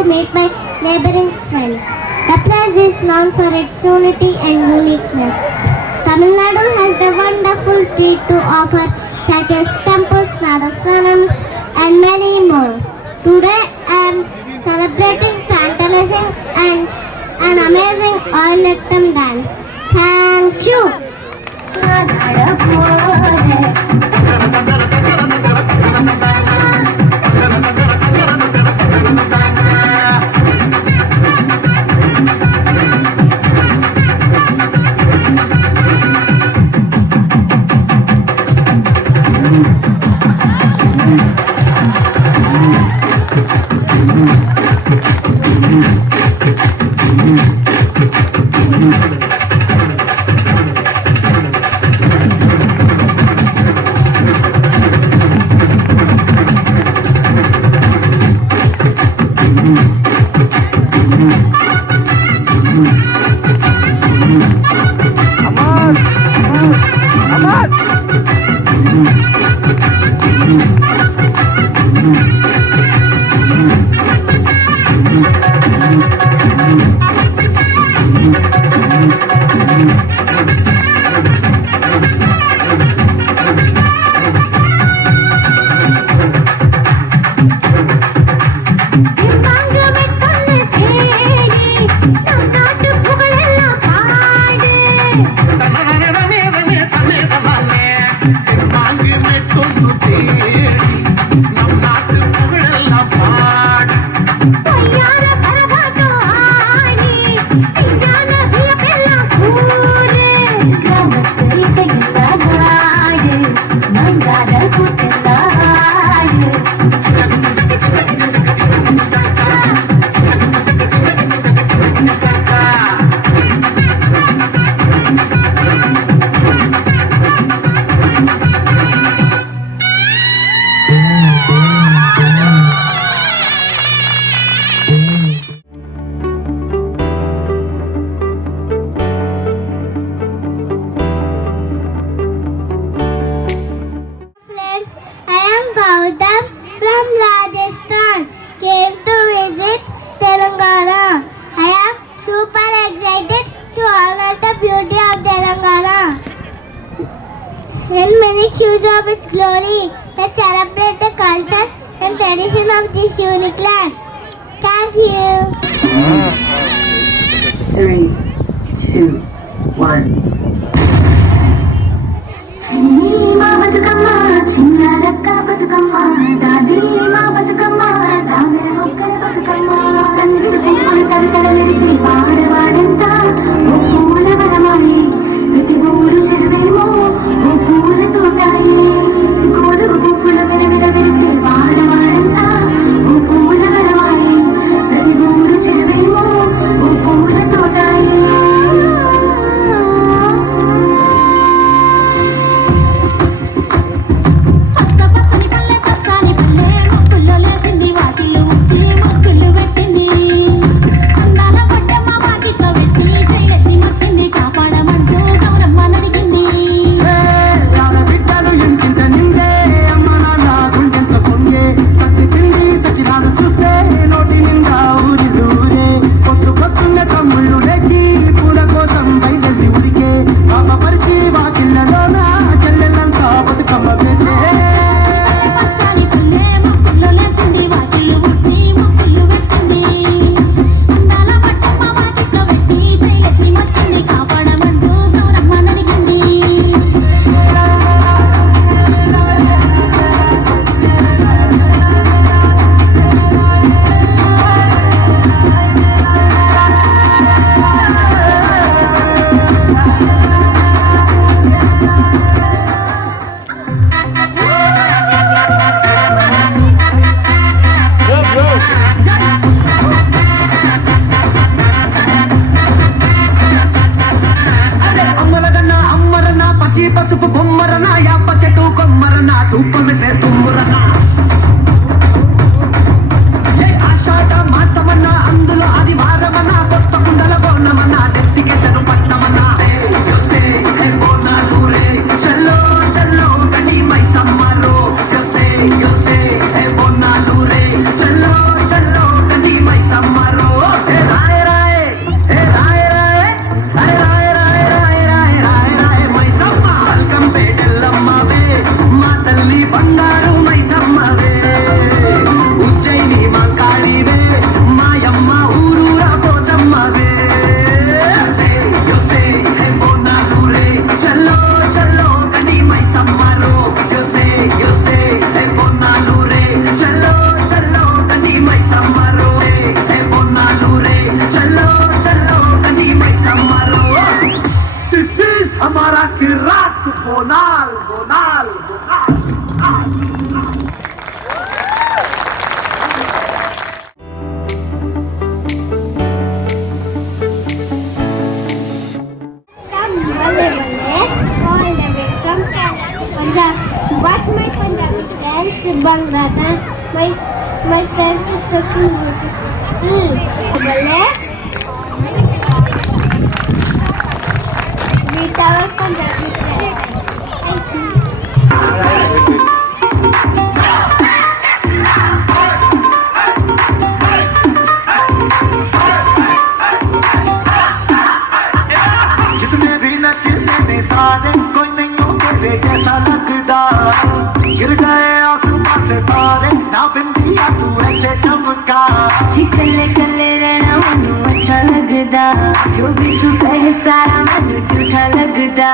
meet my neighboring friends. The place is known for its unity and uniqueness. Tamil Nadu has the wonderful treat to offer such as temples, Nadasvanam and many more. Today I am celebrating tantalizing and an amazing Oilatam dance. Thank you. Friends, I am Gautam from Rajasthan. Came to visit Telangana. I am super excited to honor the beauty of Telangana and make use of its glory. Let's celebrate the culture and tradition of this unique land. Thank you. 3, 2, 1. చిన్ని మా బతుకమ్మ చిన్న రక్క బతుకమ్మ దాది మా బతుకమ్మ దామెర మొక్కల బతుకమ్మ తండ్రి పువ్వులు తడతడ మెరిసి వాడవాడంతా ఓ పూల వనమాయి ప్రతి ఊరు చెరువేమో ఓ పూల తోటాయి గోడు పువ్వులు మెరమెర మెరిసి వాడవాడంతా ఓ పూల వనమాయి ప్రతి ఊరు చెరువేమో ఓ పూల తోటాయి పసుపు బొమ్మరన యాప చెట్టు కొమ్మరన ధూపమిసే తుమ్మురన ఆషాఢ మాసమన్న అందులో ఆదివారమన్న కొత్త కుండల బోనమన్న నెత్తికెట్టను పట్టమన్న చల్లో చల్లో గడి మై సమ్మరో యొసే యొసే హే బోనాలు రే చల్లో చల్లో గడి my సమ్మరో Watch my Punjabi friends, Bangladesh. My friends is so cute. Bole. Meet our Punjabi friends. Thank you. जितने भी नचते ने सारे कोई नहीं हो तेरे जैसा लगदा गिर गए आसमां से तारे ना बिंदिया तू ऐसे चमका जी कल्ले कल्ले रहना मनु अच्छा लगदा जो भी तू कहे सारा मनु झूठा लगदा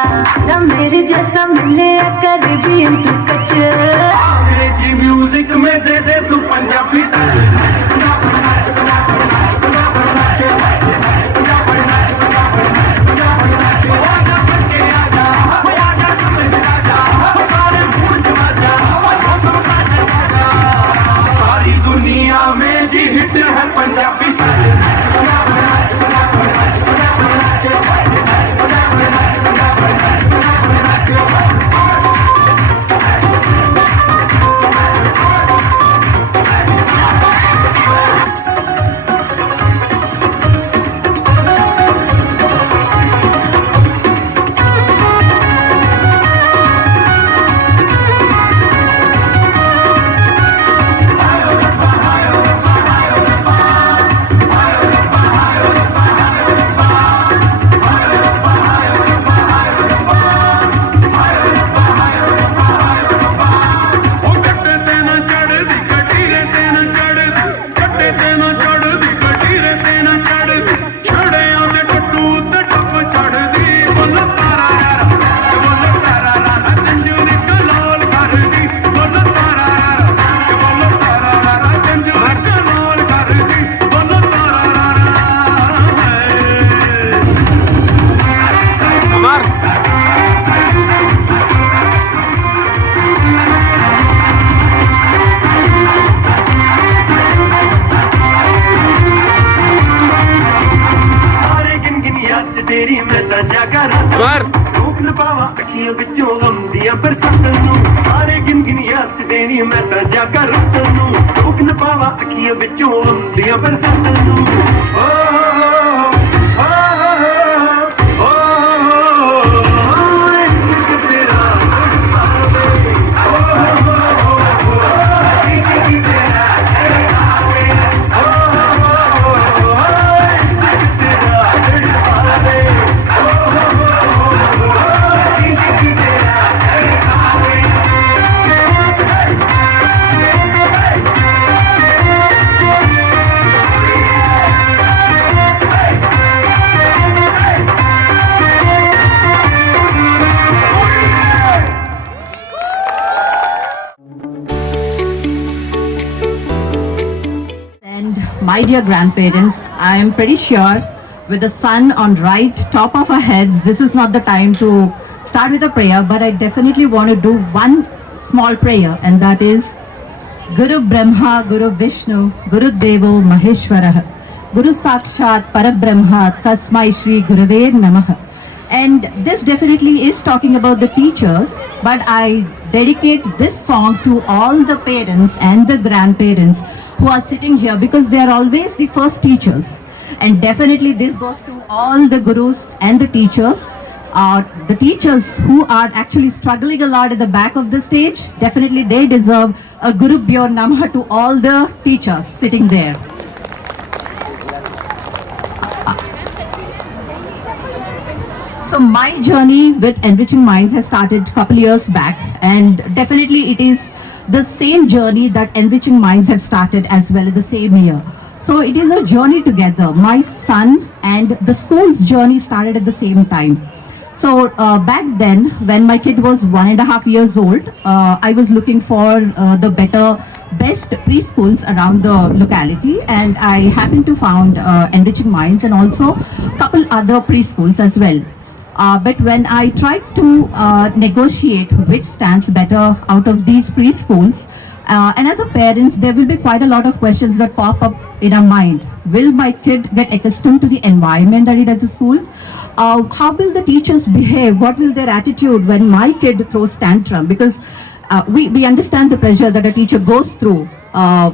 ना मेरे जैसा मिले कर भी तू कच अंग्रेजी म्यूजिक में दे दे तू पंजाबी सारी दुनिया में जी हिट है पंजाबी तेरी मैं ता जागा रोक न पावा अखियां विचों आउंदियां बरसातां नूं हारे गिन गिन याद च तेरी मैं ता जागा रातां नूं रोक न पावा अखियां विचों आउंदियां बरसातां नूं ओ इश्क तेरा My dear grandparents, I am pretty sure with the sun on right top of our heads, this is not the time to start with a prayer, but I definitely want to do one small prayer, and that is Guru Brahma, Guru Vishnu, Guru Devo Maheshwarah, Guru Sakshat Parabrahma, Tasmai Shri Gurave Namaha. And this definitely is talking about the teachers, but I dedicate this song to all the parents and the grandparents who are sitting here, because they are always the first teachers. And definitely this goes to all the gurus and the teachers who are actually struggling a lot at the back of the stage. Definitely they deserve a Guru Bhyo Namaha to all the teachers sitting there. So my journey with Enriching Minds has started a couple years back, and definitely it is the same journey that Enriching Minds have started as well in the same year. So it is a journey together. My son and the school's journey started at the same time. So back then, when my kid was 1.5 years old, I was looking for the best preschools around the locality, and I happened to found Enriching Minds and also a couple other preschools as well. But when I tried to negotiate which stands better out of these preschools, and as a parents, there will be quite a lot of questions that pop up in our mind. Will my kid get accustomed to the environment that it has at school? How will the teachers behave? What will their attitude when my kid throws tantrum? Because we understand the pressure that a teacher goes through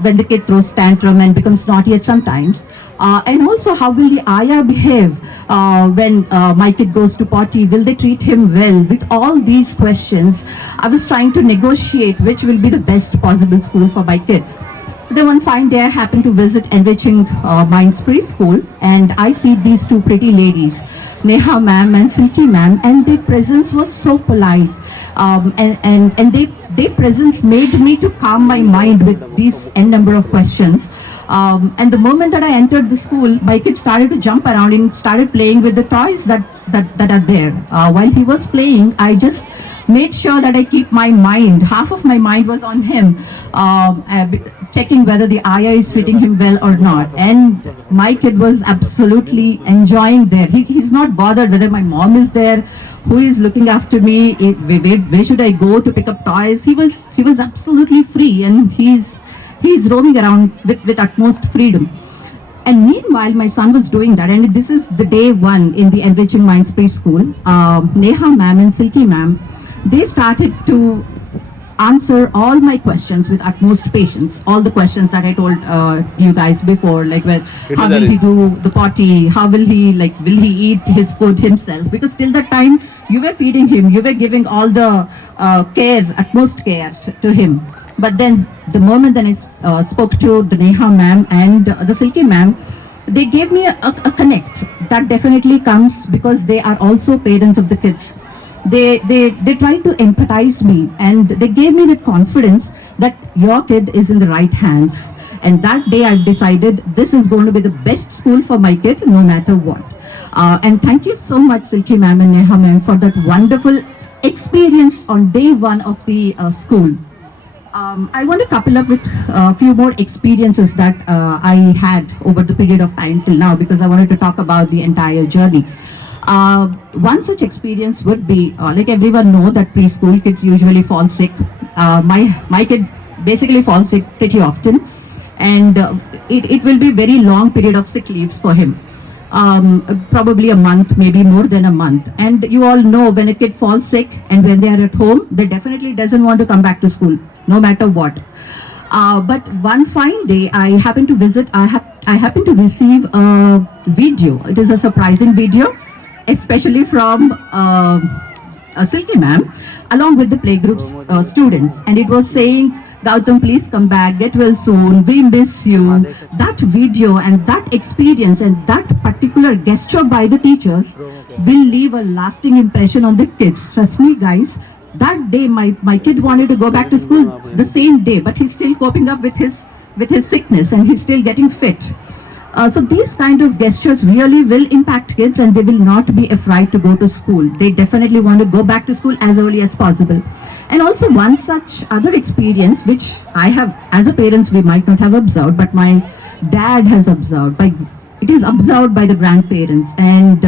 when the kid throws tantrum and becomes naughty at sometimes. And also, how will the ayah behave when my kid goes to potty? Will they treat him well? With all these questions, I was trying to negotiate which will be the best possible school for my kid. Then one fine day, I happened to visit Enriching Minds Preschool, and I see these two pretty ladies, Neha ma'am and Silky ma'am, and their presence was so polite. And their presence made me to calm my mind with these n number of questions. And the moment that I entered the school, my kid started to jump around and started playing with the toys that are there. While he was playing, I just made sure that I keep my mind, half of my mind was on him, checking whether the ayah is fitting him well or not. And my kid was absolutely enjoying there. He's not bothered whether my mom is there, who is looking after me, where should I go to pick up toys. He was absolutely free, and he's roaming around with utmost freedom. And meanwhile, my son was doing that, and this is the day one in the Enriching Minds Preschool. Neha ma'am and Silky ma'am, they started to answer all my questions with utmost patience. All the questions that I told you guys before, like how will he do the potty? How will he will he eat his food himself? Because till that time, you were feeding him, you were giving all the care, utmost care to him. But then the moment that I spoke to the Neha ma'am and the Silky ma'am, they gave me a connect. That definitely comes because they are also parents of the kids. They tried to empathize me, and they gave me the confidence that your kid is in the right hands. And that day I've decided this is going to be the best school for my kid no matter what. And thank you so much, Silky ma'am and Neha ma'am, for that wonderful experience on day one of the school. I want to couple up with a few more experiences that I had over the period of time till now, because I wanted to talk about the entire journey. One such experience would be, like everyone know that preschool kids usually fall sick. My kid basically falls sick pretty often, and it will be very long period of sick leaves for him. Probably a month, maybe more than a month. And you all know when a kid falls sick and when they are at home, they definitely doesn't want to come back to school, no matter what. But one fine day, I happened to visit, I happened to receive a video. It is a surprising video, especially from Silky ma'am, along with the playgroup students. And it was saying, Gautam, please come back, get well soon, we miss you. That video and that experience and that particular gesture by the teachers will leave a lasting impression on the kids. Trust me, guys, that day my kid wanted to go back to school the same day, but he's still coping up with his sickness, and he's still getting fit. So these kind of gestures really will impact kids, and they will not be afraid to go to school. They definitely want to go back to school as early as possible. And also one such other experience, which I have, as a parents, we might not have observed, but my dad has observed. It is observed by the grandparents. And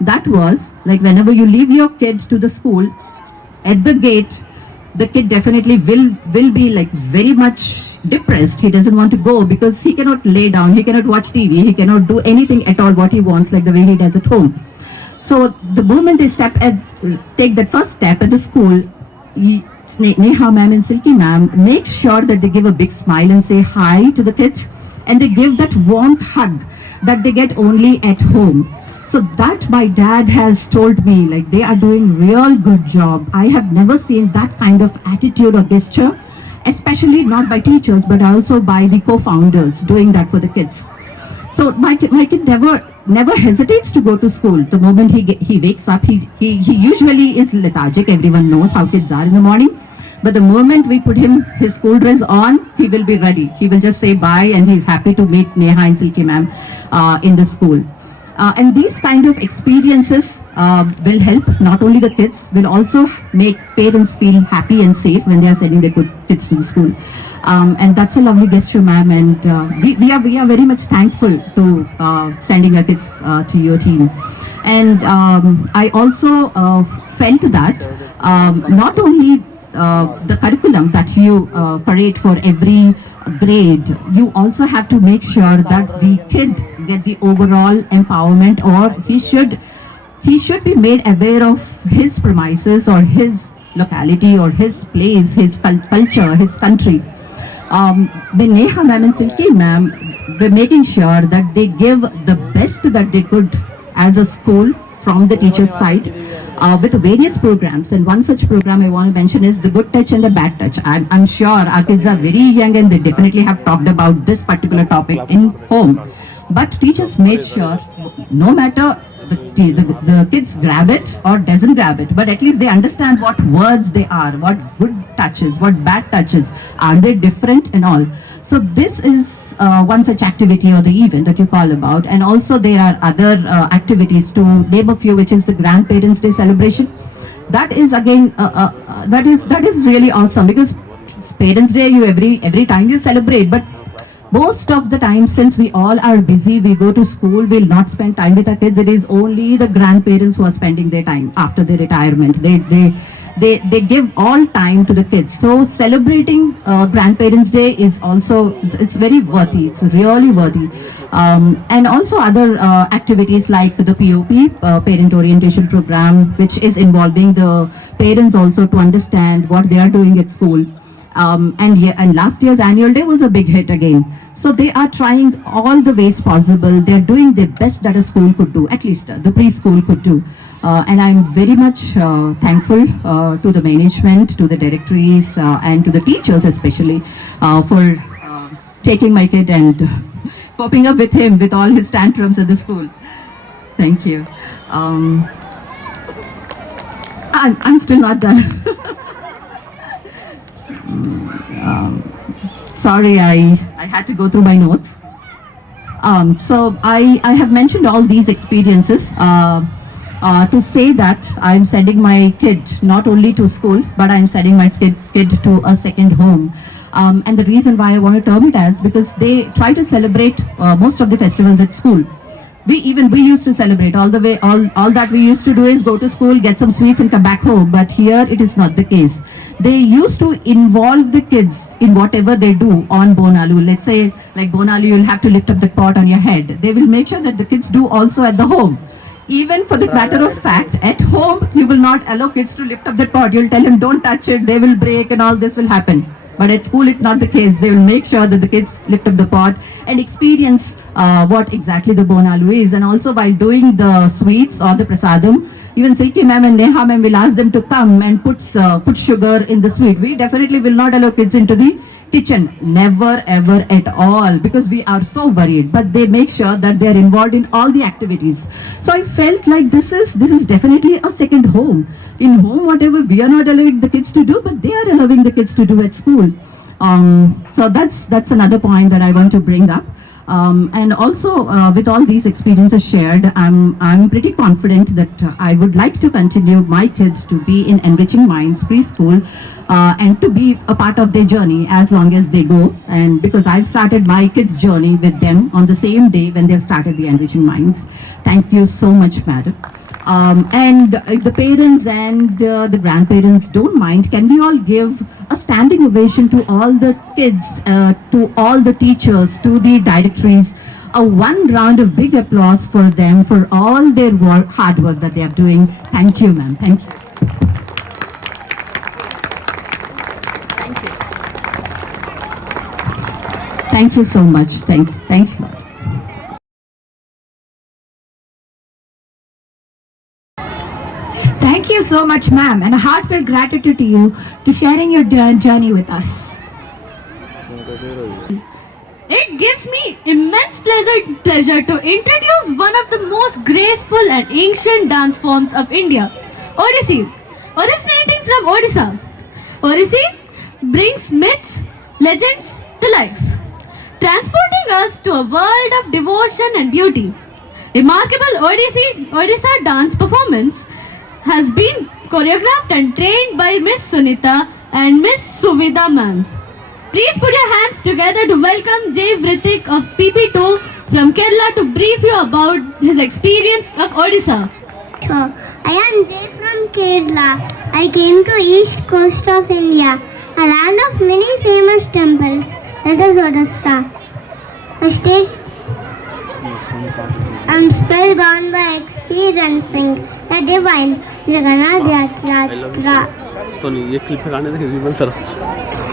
that was, like, whenever you leave your kid to the school, at the gate, the kid definitely will be like very much depressed. He doesn't want to go because he cannot lay down, he cannot watch TV, he cannot do anything at all what he wants, like the way he does at home. So the moment they take that first step at the school, Neha ma'am and Silky ma'am make sure that they give a big smile and say hi to the kids, and they give that warm hug that they get only at home. So that my dad has told me, like, they are doing real good job. I have never seen that kind of attitude or gesture, especially not by teachers, but also by the co-founders doing that for the kids. So my kid never hesitates to go to school. The moment he wakes up, he usually is lethargic. Everyone knows how kids are in the morning. But the moment we put his school dress on, he will be ready. He will just say bye, and he's happy to meet Neha and Silky ma'am in the school. And these kind of experiences will help not only the kids, will also make parents feel happy and safe when they are sending their kids to the school. And that's a lovely gesture, ma'am. And we are very much thankful to sending your kids to your team. And I also felt that not only the curriculum that you create for every grade, you also have to make sure that the kid get the overall empowerment, or he should be made aware of his premises or his locality or his place, his culture, his country. When Neha ma'am and Silky ma'am were making sure that they give the best that they could as a school from the teacher's side with various programs. And one such program I want to mention is the good touch and the bad touch. I'm sure our kids are very young and they definitely have talked about this particular topic in home. But teachers made sure no matter the kids grab it or doesn't grab it, but at least they understand what words they are, what good touches, what bad touches, are they different and all. So this is one such activity or the event that you call about. And also there are other activities, to name a few, which is the Grandparents' Day celebration. That is again that is really awesome, because Parents' Day you every time you celebrate, but most of the time, since we all are busy, we go to school, we'll not spend time with our kids. It is only the grandparents who are spending their time after their retirement. They give all time to the kids. So celebrating Grandparents' Day is also, it's very worthy. It's really worthy. And also other activities like the POP, Parent Orientation Program, which is involving the parents also to understand what they are doing at school. And last year's annual day was a big hit again. So they are trying all the ways possible. They're doing the best that a school could do, at least the preschool could do. And I'm very much thankful to the management, to the directories, and to the teachers especially for taking my kid and coping up with him with all his tantrums at the school. Thank you. I'm still not done. Sorry, I had to go through my notes. So I have mentioned all these experiences to say that I'm sending my kid not only to school, but I'm sending my kid to a second home. And the reason why I want to term it as, because they try to celebrate most of the festivals at school. We used to celebrate all that we used to do is go to school, get some sweets and come back home. But here it is not the case. They used to involve the kids in whatever they do on Bonalu. Let's say like Bonalu, you'll have to lift up the pot on your head. They will make sure that the kids do also at the home. Even for the matter of fact, at home, you will not allow kids to lift up the pot. You'll tell them don't touch it, they will break and all this will happen. But at school, it's not the case. They will make sure that the kids lift up the pot and experience what exactly the Bonalu is. And also while doing the sweets or the prasadam, even Silky ma'am and Neha ma'am will ask them to come and put sugar in the sweet. We definitely will not allow kids into the kitchen. Never ever at all, because we are so worried. But they make sure that they are involved in all the activities. So I felt like this is definitely a second home. In home, whatever we are not allowing the kids to do, but they are allowing the kids to do at school. So that's another point that I want to bring up. And also with all these experiences shared, I'm pretty confident that I would like to continue my kids to be in Enriching Minds preschool and to be a part of their journey as long as they go. And because I've started my kids' journey with them on the same day when they've started the Enriching Minds. Thank you so much, madam. And if the parents and the grandparents don't mind, can we all give a standing ovation to all the kids, to all the teachers, to the directories, one round of big applause for them for all their hard work that they are doing. Thank you, ma'am. Thank you. Thank you so much. Thanks a lot. Thank you so much, ma'am, and a heartfelt gratitude to you to sharing your journey with us. It gives me immense pleasure to introduce one of the most graceful and ancient dance forms of India, Odissi. Originating from Odisha, Odissi brings myths, legends to life, transporting us to a world of devotion and beauty. Remarkable Odisha dance performance has been choreographed and trained by Miss Sunita and Miss Suvida ma'am. Please put your hands together to welcome Jay Vritik of PP2 from Kerala to brief you about his experience of Odisha. Sure. I am Jay from Kerala. I came to East Coast of India, a land of many famous temples. That is Odisha. I'm spellbound by experiencing the divine Jagannath Yatra. नहीं, ये clip गाने देखे ribbon sir.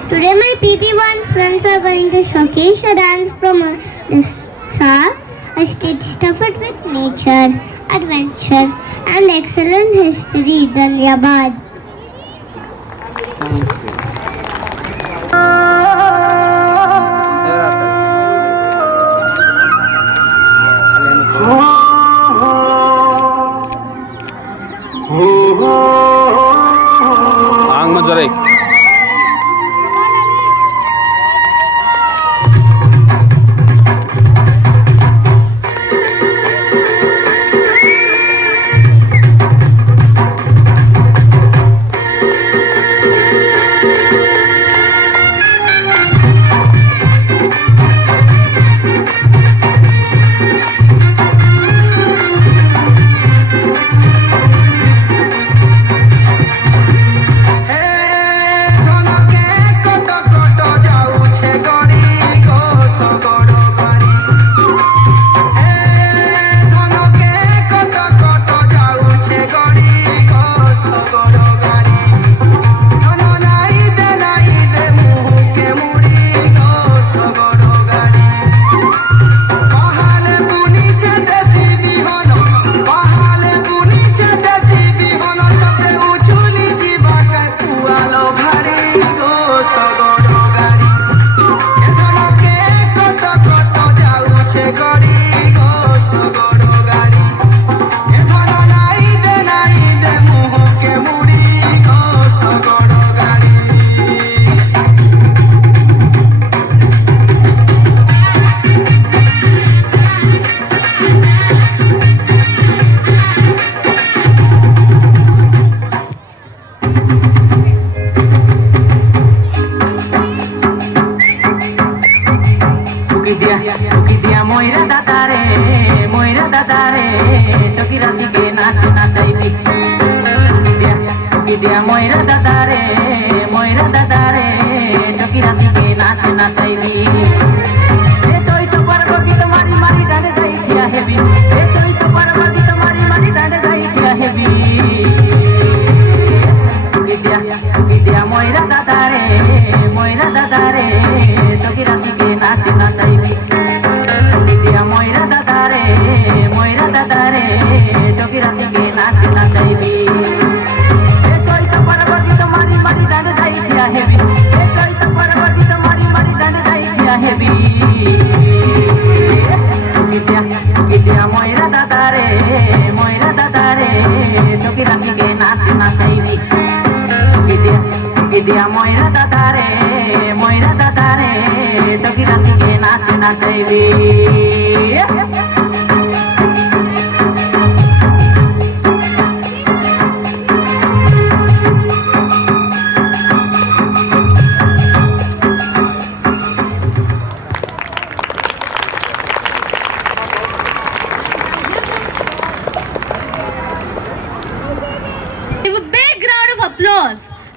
Today my PP1 friends are going to showcase a dance from this star, a stage stuffed with nature, adventure and excellent history. Dhanyabad. आंग में जरा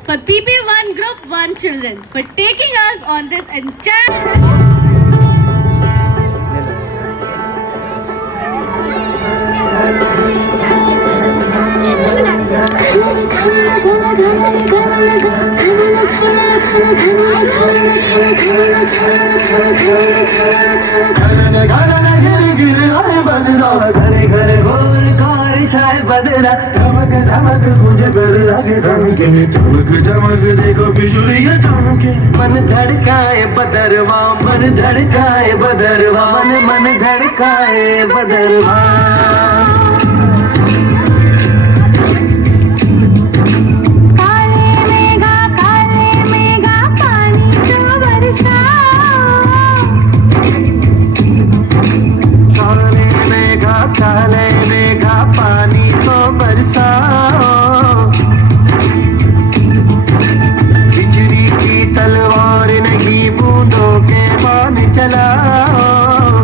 for PP1 Group 1 children for taking us on this entire... बदरा धमक धमक मुझे बदरा के ढमके चमक चमक देखो बिजुलियां चमके मन धड़काए बदरवा मन धड़काए बदरवा मन धड़काए बदरवा काले मेघा पानी तो बरसाओ बिजली की तलवार नहीं बूंदों के बाण चलाओ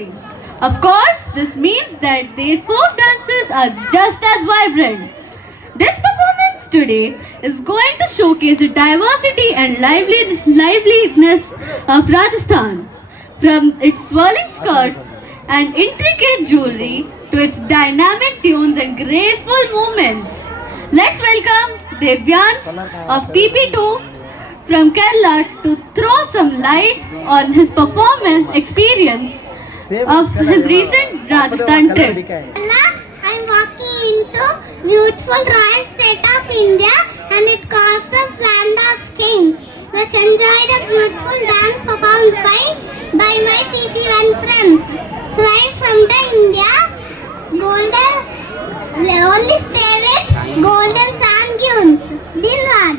story. Of course, this means that their folk dances are just as vibrant. This performance today is going to showcase the diversity and liveliness of Rajasthan, from its swirling skirts and intricate jewelry to its dynamic tunes and graceful movements. Let's welcome Devyansh of PP2 from Kerala to throw some light on his performance experience of his recent Rajasthan trip. I'm walking into beautiful royal state of India and it calls us land of kings. Let's enjoy the beautiful dance performed by my PP1 friends. Slide from the India's golden, only stay with golden sand dunes. Dinwad.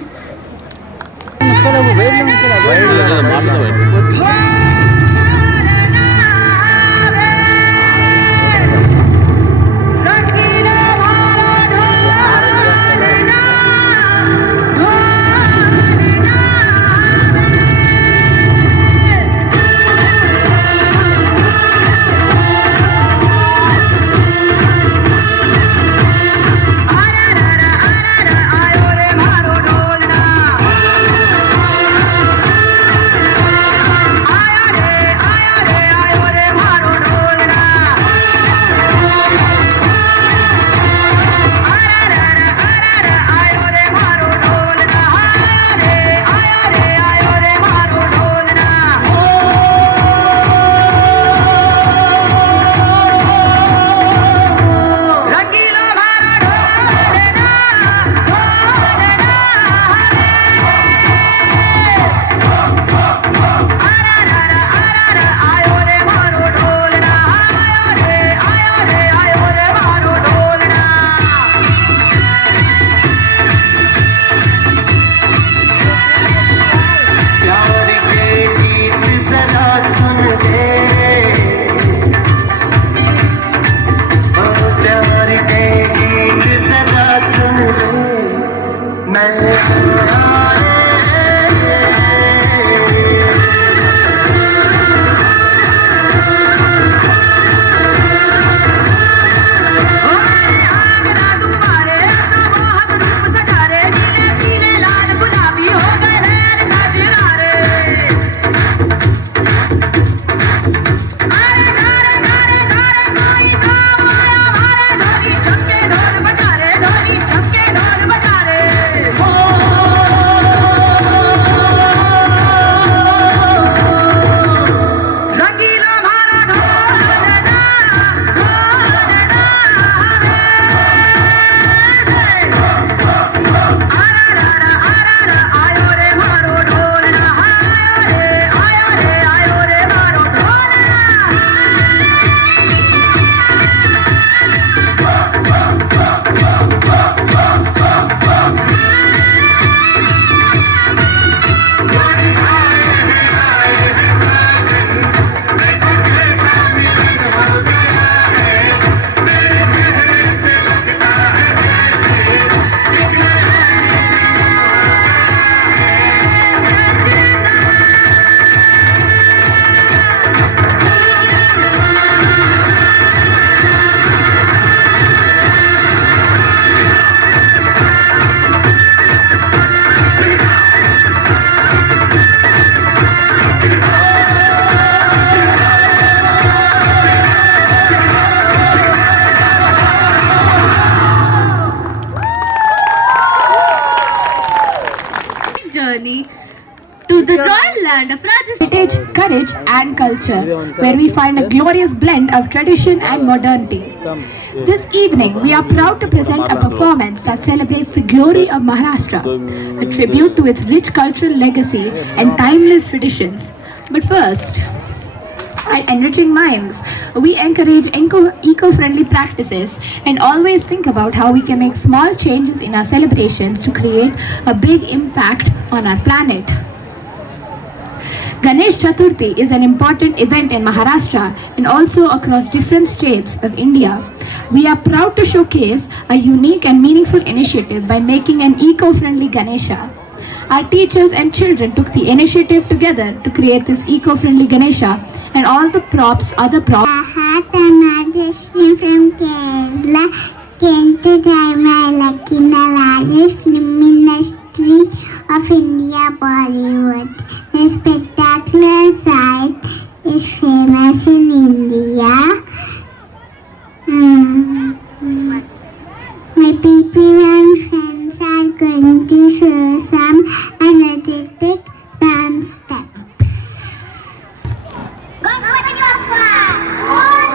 Journey to the royal land of Rajasthan. Heritage, courage and culture, where we find a glorious blend of tradition and modernity. This evening, we are proud to present a performance that celebrates the glory of Maharashtra, a tribute to its rich cultural legacy and timeless traditions. But first, at Enriching Minds, we encourage eco-friendly practices and always think about how we can make small changes in our celebrations to create a big impact on our planet. Ganesh Chaturthi is an important event in Maharashtra and also across different states of India. We are proud to showcase a unique and meaningful initiative by making an eco-friendly Ganesha. Our teachers and children took the initiative together to create this eco-friendly Ganesha, and all the props, other props. Hat and Majesty from Kerala came to try my luck in the largest film industry of India, Bollywood. The spectacular sight is famous in India. My people and friends are going to show some energetic dance steps. Ganpati Bappa!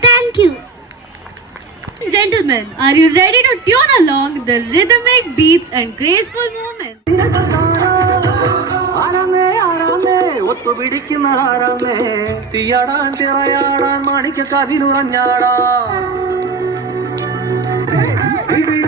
Thank you. Gentlemen, are you ready to tune along the rhythmic beats and graceful movements? ഒത്തു പിടിക്കുന്ന ആരാമേ തീയാടാൻ തിറയാടാൻ മാണിക്ക കവിനുറഞ്ഞാടാ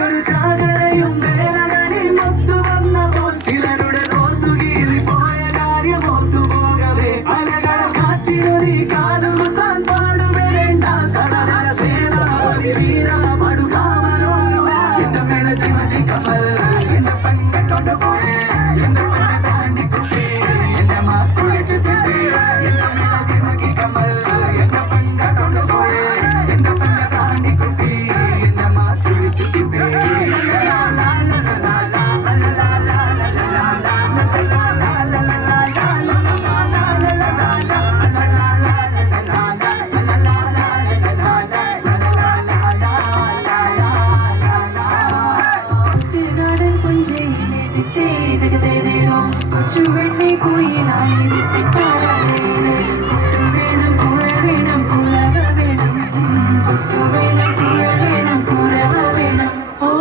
ഒരു ചാകരയും വേലകളിൽ മൊത്തു വന്നപ്പോൾ ചിലരുടെ ഓർത്തുകീറി പോയ കാര്യം ഓർത്തു പോകവേ അലകള കാറ്റിനൊരു കാതുകുത്താൻ പാടുപെടേണ്ട സദാചാര സേനാപതി വീര പടുകാവലോ എന്റെ മേട ചിമലി കമൽ എന്റെ പങ്കെട്ടോണ്ട് പോയേ എന്റെ പണ്ട താണ്ടി കുപ്പി എന്റെ മാക്കുളിച്ചു തിട്ടി എന്റെ മേട ചിമലി കമൽ എന്റെ പങ്കെട്ടോണ്ട് പോയേ എന്റെ പണ്ട താണ്ടി കുപ്പി ചുവണ്ണി കുയിലായി താരാളേനെ വേണം പൂര വേണം പൂരവ വേണം വേണം പൂര വേണം പൂരവ വേണം ഓ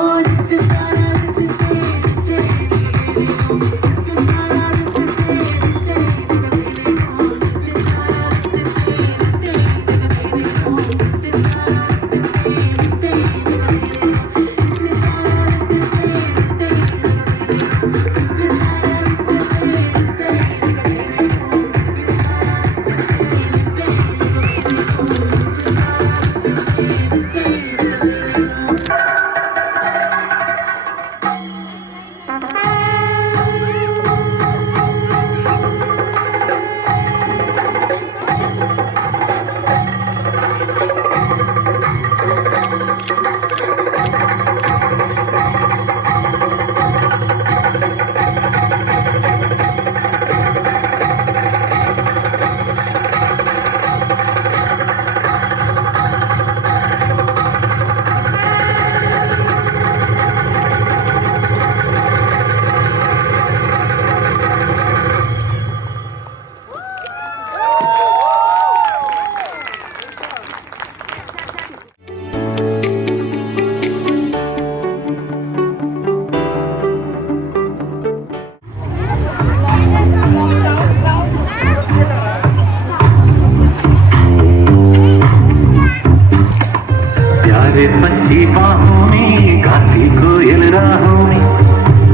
प्यारे पंछी बाहों में गाती कोयल राहों में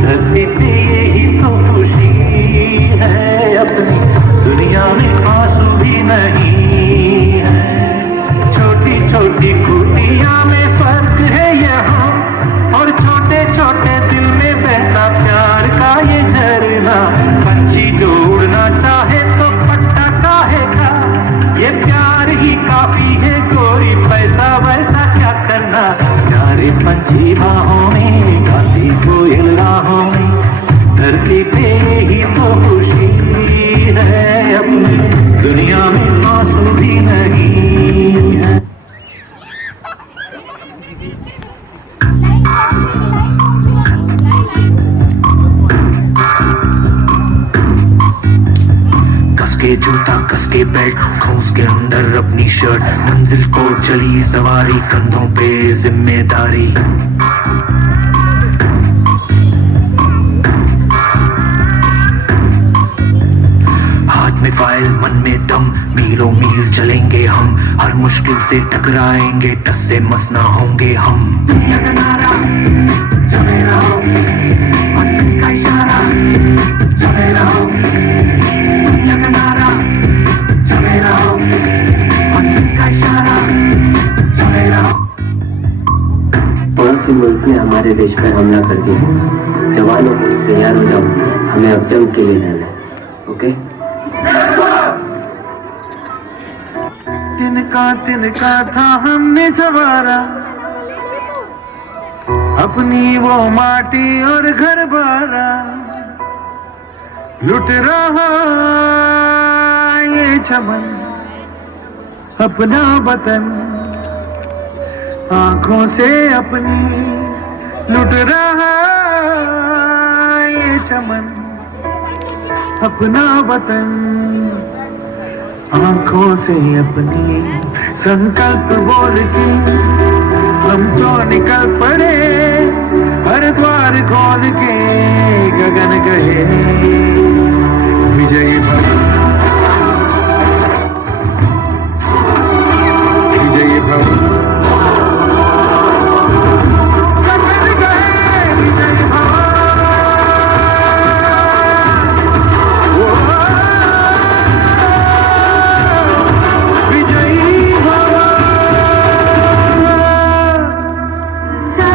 धरती पे यही तो खुशी है अपनी दुनिया में आंसू भी नहीं है छोटी छोटी खूटियां में स्वर्ग है यहाँ और छोटे छोटे दिल में बहता प्यार का ये झरना पंछी जो उड़ना चाहे तो पट्टा काहे का ये प्यार ही काफी है कोई पैसा वैसा क्या करना प्यारे पंछी बाहों में गाती कोयल राहों में धरती पे ही तो खुशी है अपनी दुनिया में आंसू भी नहीं है कस के जूता कस के बेल्ट खोस के अंदर अपनी शर्ट मंजिल को चली सवारी कंधों पे जिम्मेदारी हाथ में फाइल मन में दम मीलों मील चलेंगे हम हर मुश्किल से टकराएंगे टस से मस ना होंगे हम दुनिया का नारा चले रहो मंजिल का इशारा चले रहो दुनिया का नारा चले रहो मंजिल का इशारा चले रहो पड़ोसी मुल्क ने हमारे देश पर हमला कर दिया जवानों तैयार हो जाओ हमें अब जंग के लिए जाना है ओके तिनका था हमने सवारा अपनी वो माटी और घर बारा लुट रहा ये चमन अपना वतन आंखों से अपनी लुट रहा ये चमन अपना वतन आंखों से अपनी संकल्प बोल के हम तो निकल पड़े हर द्वार खोल के गगन गए विजयी भव विजयी भव सा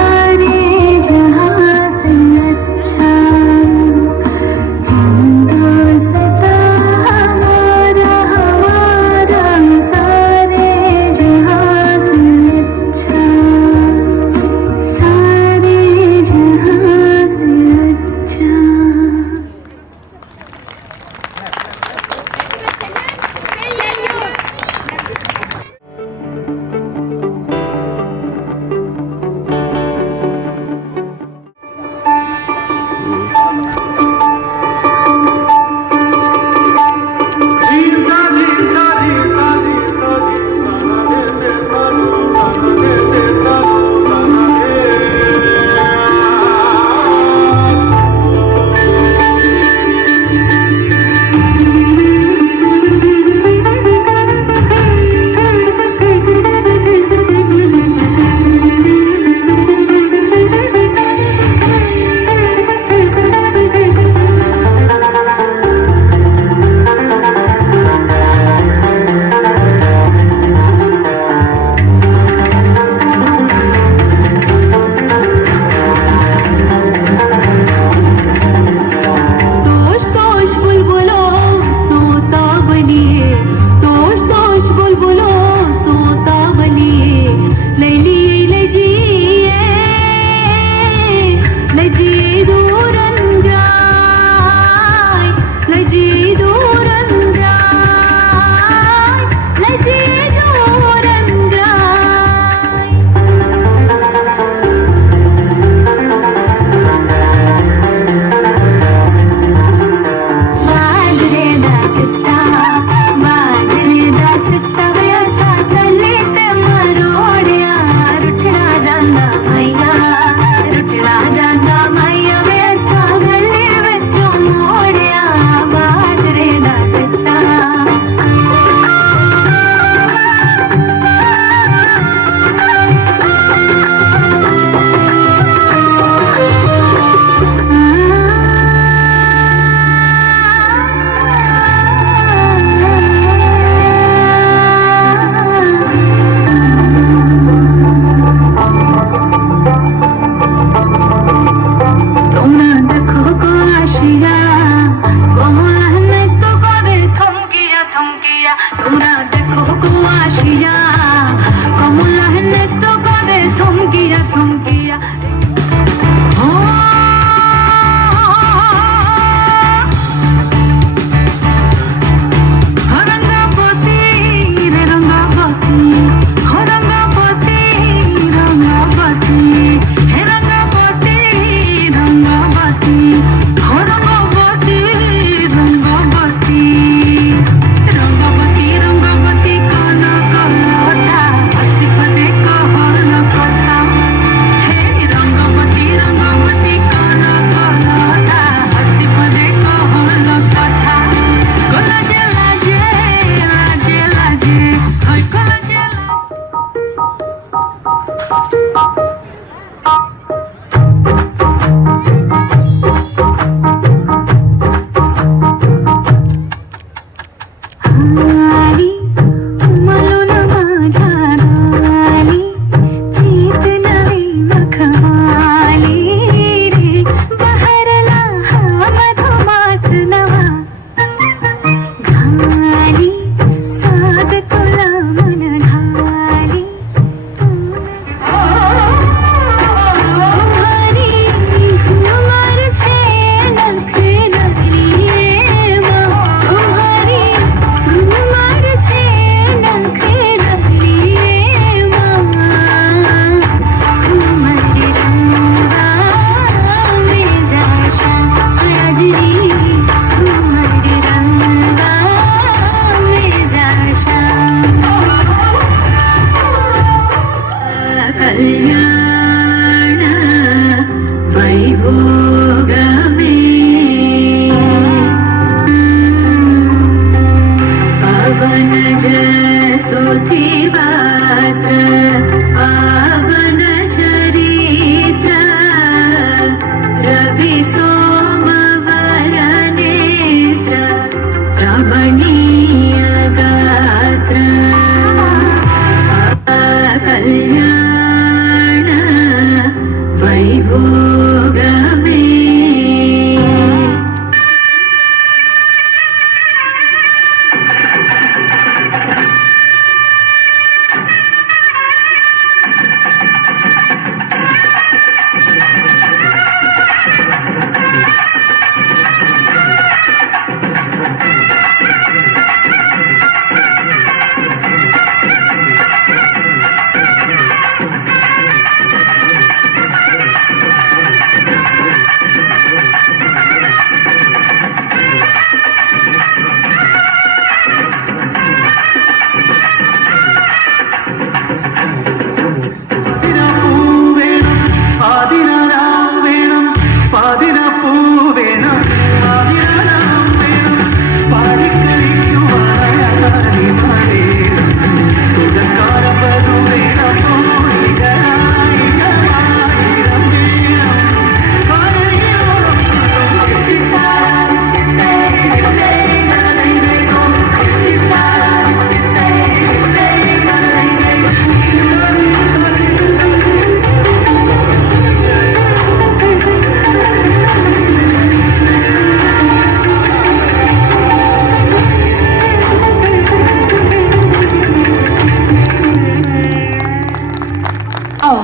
Vaibhogame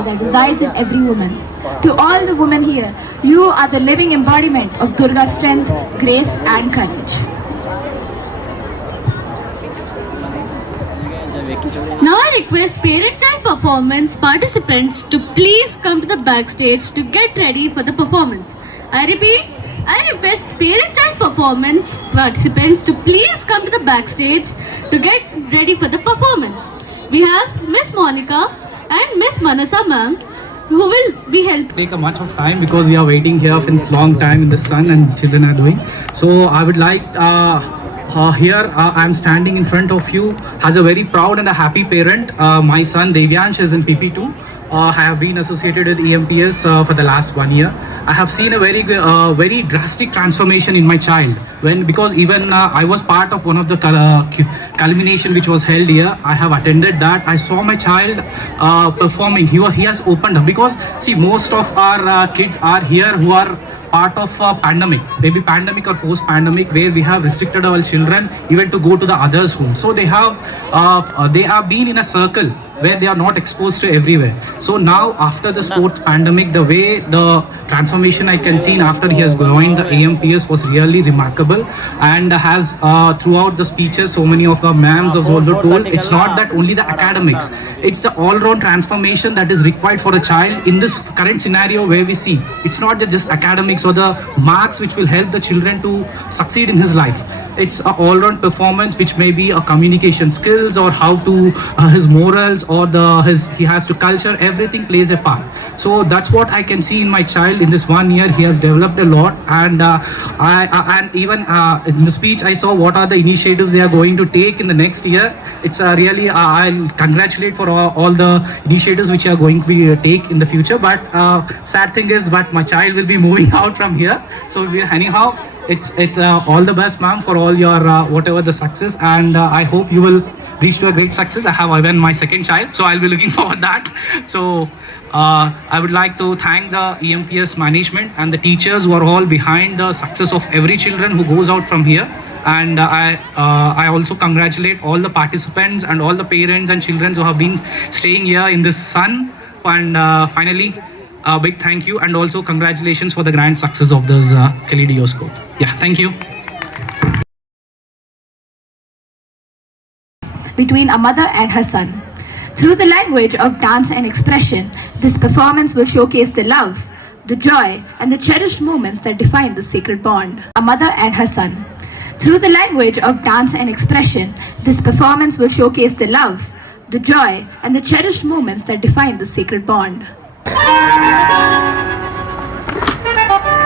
That resides in every woman. To all the women here, you are the living embodiment of Durga's strength, grace and courage. Now I request parent-child performance participants to please come to the backstage to get ready for the performance. I repeat, I request parent-child performance participants to please come to the backstage to get ready for the performance. We have Miss Monica and Miss Manasa ma'am who will be helping. Take a much of time because we are waiting here since long time in the sun and children are doing. So I would like here I'm standing in front of you as a very proud and a happy parent. My son Devyansh is in PP2. I have been associated with EMPS for the last 1 year. I have seen a very drastic transformation in my child because even I was part of one of the culmination which was held here. I have attended that. I saw my child performing. He has opened up because see most of our kids are here who are part of pandemic, maybe pandemic or post-pandemic, where we have restricted our children even to go to the others' home. So they have been in a circle where they are not exposed to everywhere. So now after the sports pandemic, the way the transformation I can see after he has joined the AMPS was really remarkable, and has throughout the speeches so many of our ma'ams have also told it's not that only the academics, it's the all-round transformation that is required for a child in this current scenario where we see it's not just academics or the marks which will help the children to succeed in his life. It's an all-round performance which may be a communication skills or how to his morals or he has to culture, everything plays a part. So that's what I can see in my child. In this 1 year he has developed a lot, and even in the speech I saw what are the initiatives they are going to take in the next year. It's really I'll congratulate for all the initiatives which are going to be take in the future, but sad thing is but my child will be moving out from here. So anyhow, it's all the best, ma'am, for all your whatever the success, and I hope you will reach to a great success. I have even my second child, so I'll be looking forward to that. So I would like to thank the EMPS management and the teachers who are all behind the success of every children who goes out from here. And I also congratulate all the participants and all the parents and children who have been staying here in this sun. And finally, a big thank you and also congratulations for the grand success of this Kaleidoscope. Yeah, thank you. Between a mother and her son. Through the language of dance and expression, this performance will showcase the love, the joy, and the cherished moments that define the sacred bond. A mother and her son. Through the language of dance and expression, this performance will showcase the love, the joy, and the cherished moments that define the sacred bond. चांद का ख्वाब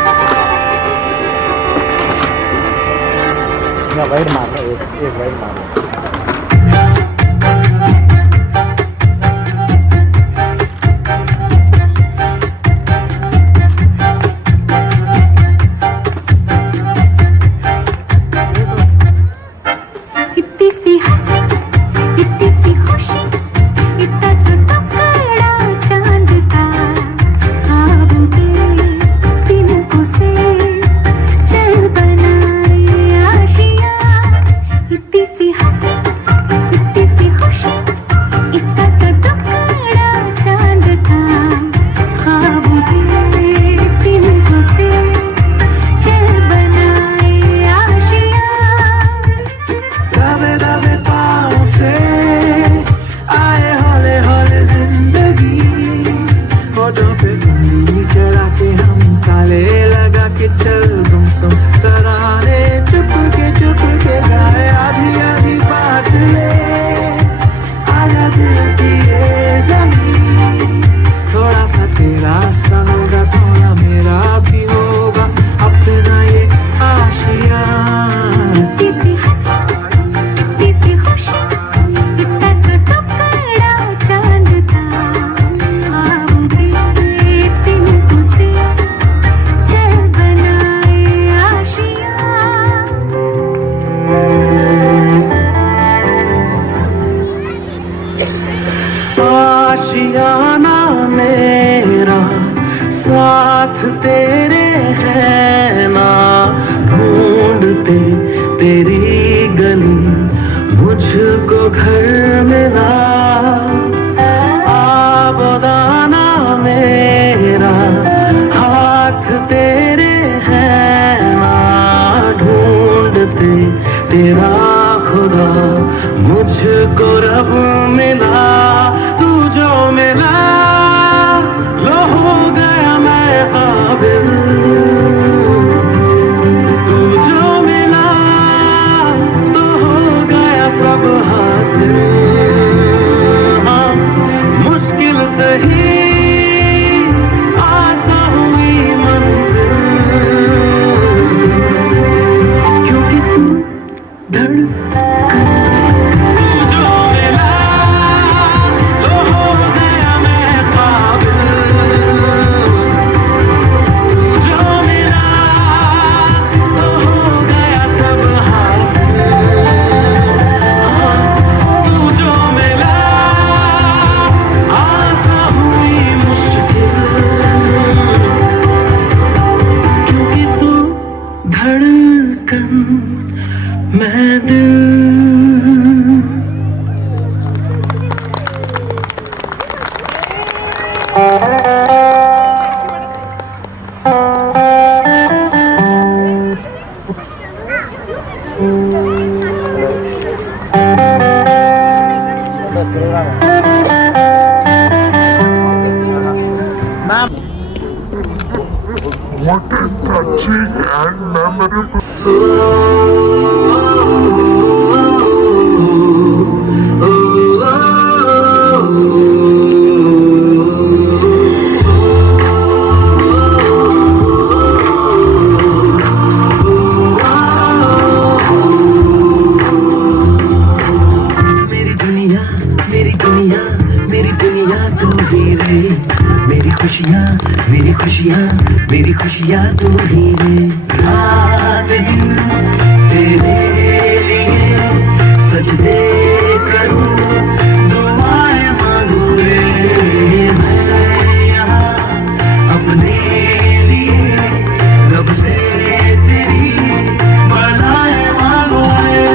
साथ तेरे हैं ना ढूंढते तेरी गली मुझको घर मिला आबोदाना मेरा हाथ तेरे हैं ना ढूंढते तेरा खुदा मुझको रब मिला तू जो मिला लो हो गया मैं काबिल तू जो मिला तो हो गया सब हासिल हाँ, मुश्किल सही आसा हुई मंजिल क्योंकि तू धड़कन तू जो मिला लो हो गया मैं काबिल तू जो मिला तो हो गया सब हासिल हाँ, तू जो मिला आसा हुई मुश्किल क्योंकि तू धड़कन मैं दिल मेरी खुशियाँ तू ही रे रात दिन तेरे लिए सजदे करूँ दुआएं मांगू रे मैं यहाँ अपने लिए रब से तेरी बलाएं मांगू रे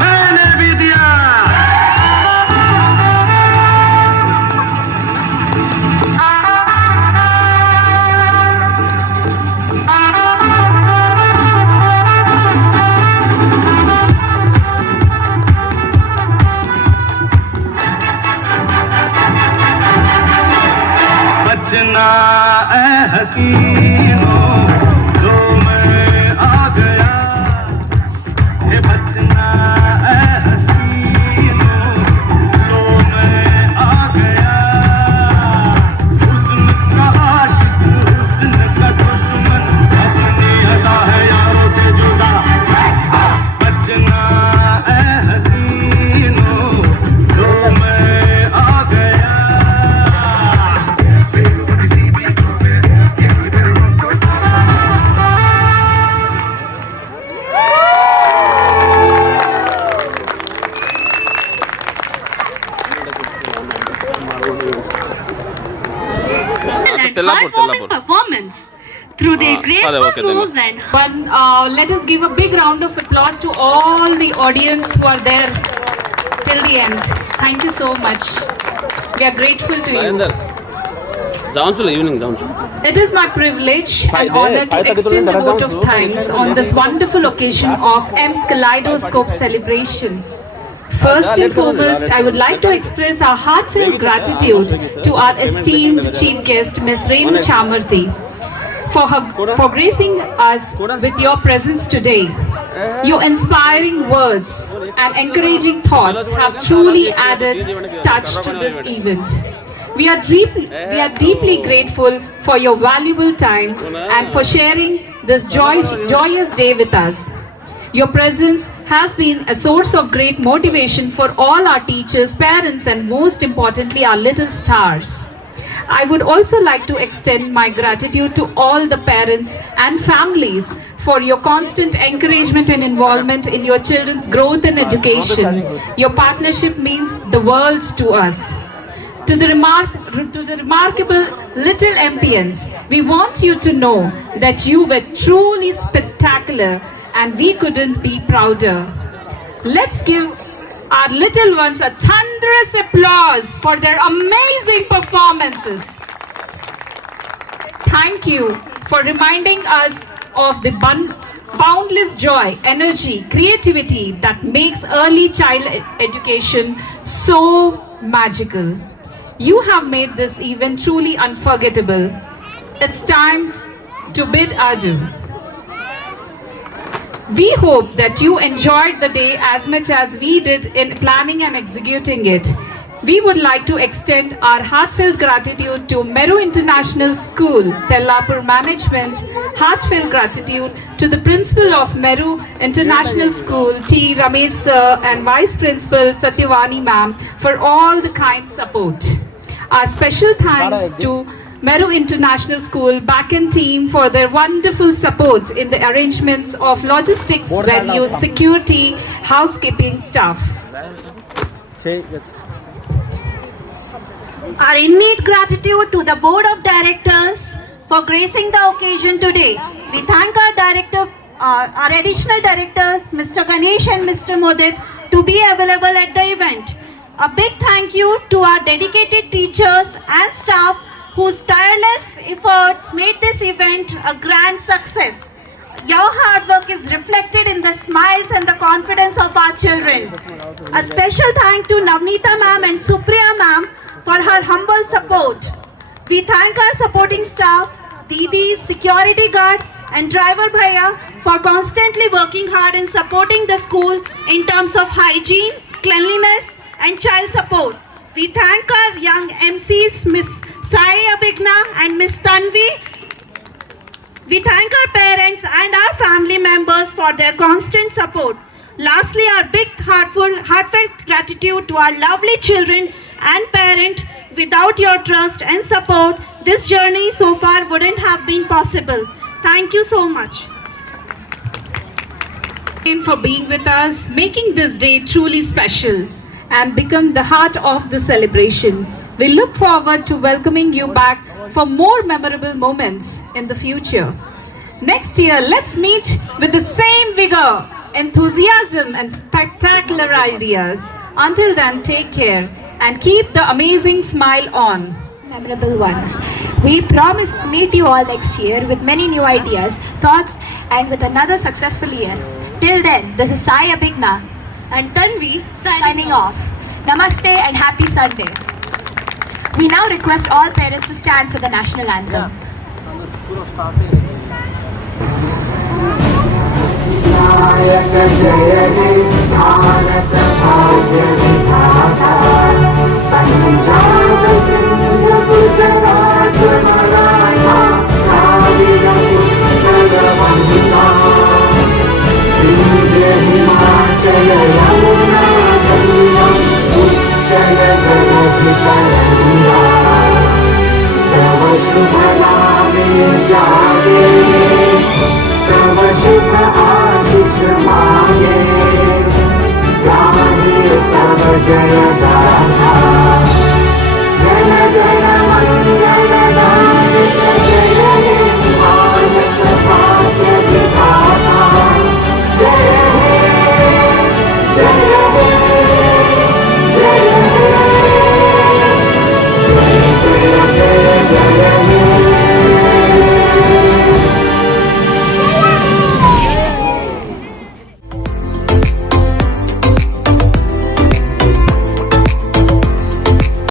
मैंने भी दिया बचना ऐ हसीनो जो मैं आ गया बचना ऐ हसीनो लो मैं आ गया हुस्न का आशिक हुस्न का दुश्मन अपनी अदा है यारों से जुदा बचना ऐ हसीनो लो मैं आ गया and heartwarming performance through their graceful moves and Let us give a big round of applause to all the audience who are there till the end. Thank you so much. We are grateful to you. It is my privilege and honor to extend a vote of thanks on this wonderful occasion of M's Kaleidoscope celebration. First and foremost, I would like to express our heartfelt gratitude to our esteemed chief guest, Ms. Renu Chamarthi, for gracing us with your presence today. Your inspiring words and encouraging thoughts have truly added touch to this event. We are deeply grateful for your valuable time and for sharing this joyous day with us. Your presence has been a source of great motivation for all our teachers, parents, and most importantly, our little stars. I would also like to extend my gratitude to all the parents and families for your constant encouragement and involvement in your children's growth and education. Your partnership means the world to us. To the remarkable little MPNs, we want you to know that you were truly spectacular and we couldn't be prouder. Let's give our little ones a thunderous applause for their amazing performances. Thank you for reminding us of the boundless joy, energy, creativity that makes early child education so magical. You have made this event truly unforgettable. It's time to bid adieu. We hope that you enjoyed the day as much as we did in planning and executing it. We would like to extend our heartfelt gratitude to Meru International School, Tellapur Management, heartfelt gratitude to the Principal of Meru International School, T. Ramesh Sir, and Vice Principal Satyavani Ma'am for all the kind support. Our special thanks to Meru International School backend team for their wonderful support in the arrangements of logistics, venues, security, housekeeping staff. Our innate gratitude to the Board of Directors for gracing the occasion today. We thank our additional directors, Mr. Ganesh and Mr. Modit, to be available at the event. A big thank you to our dedicated teachers and staff whose tireless efforts made this event a grand success. Your hard work is reflected in the smiles and the confidence of our children. A special thank to Navneeta ma'am and Supriya ma'am for her humble support. We thank our supporting staff, Didi, security guard and driver bhaiya for constantly working hard in supporting the school in terms of hygiene, cleanliness and child support. We thank our young MCs, Miss Sai Abhigna and Miss Tanvi. We thank our parents and our family members for their constant support. Lastly, our big heartfelt gratitude to our lovely children and parents. Without your trust and support, this journey so far wouldn't have been possible. Thank you so much. For being with us, making this day truly special and become the heart of the celebration. We look forward to welcoming you back for more memorable moments in the future. Next year, let's meet with the same vigor, enthusiasm and spectacular ideas. Until then, take care and keep the amazing smile on. Memorable one. We promise to meet you all next year with many new ideas, thoughts and with another successful year. Till then, this is Sai Abhigna And Tanvi signing off. Namaste and happy Sunday. We now request all parents to stand for the national anthem. Jaya Radha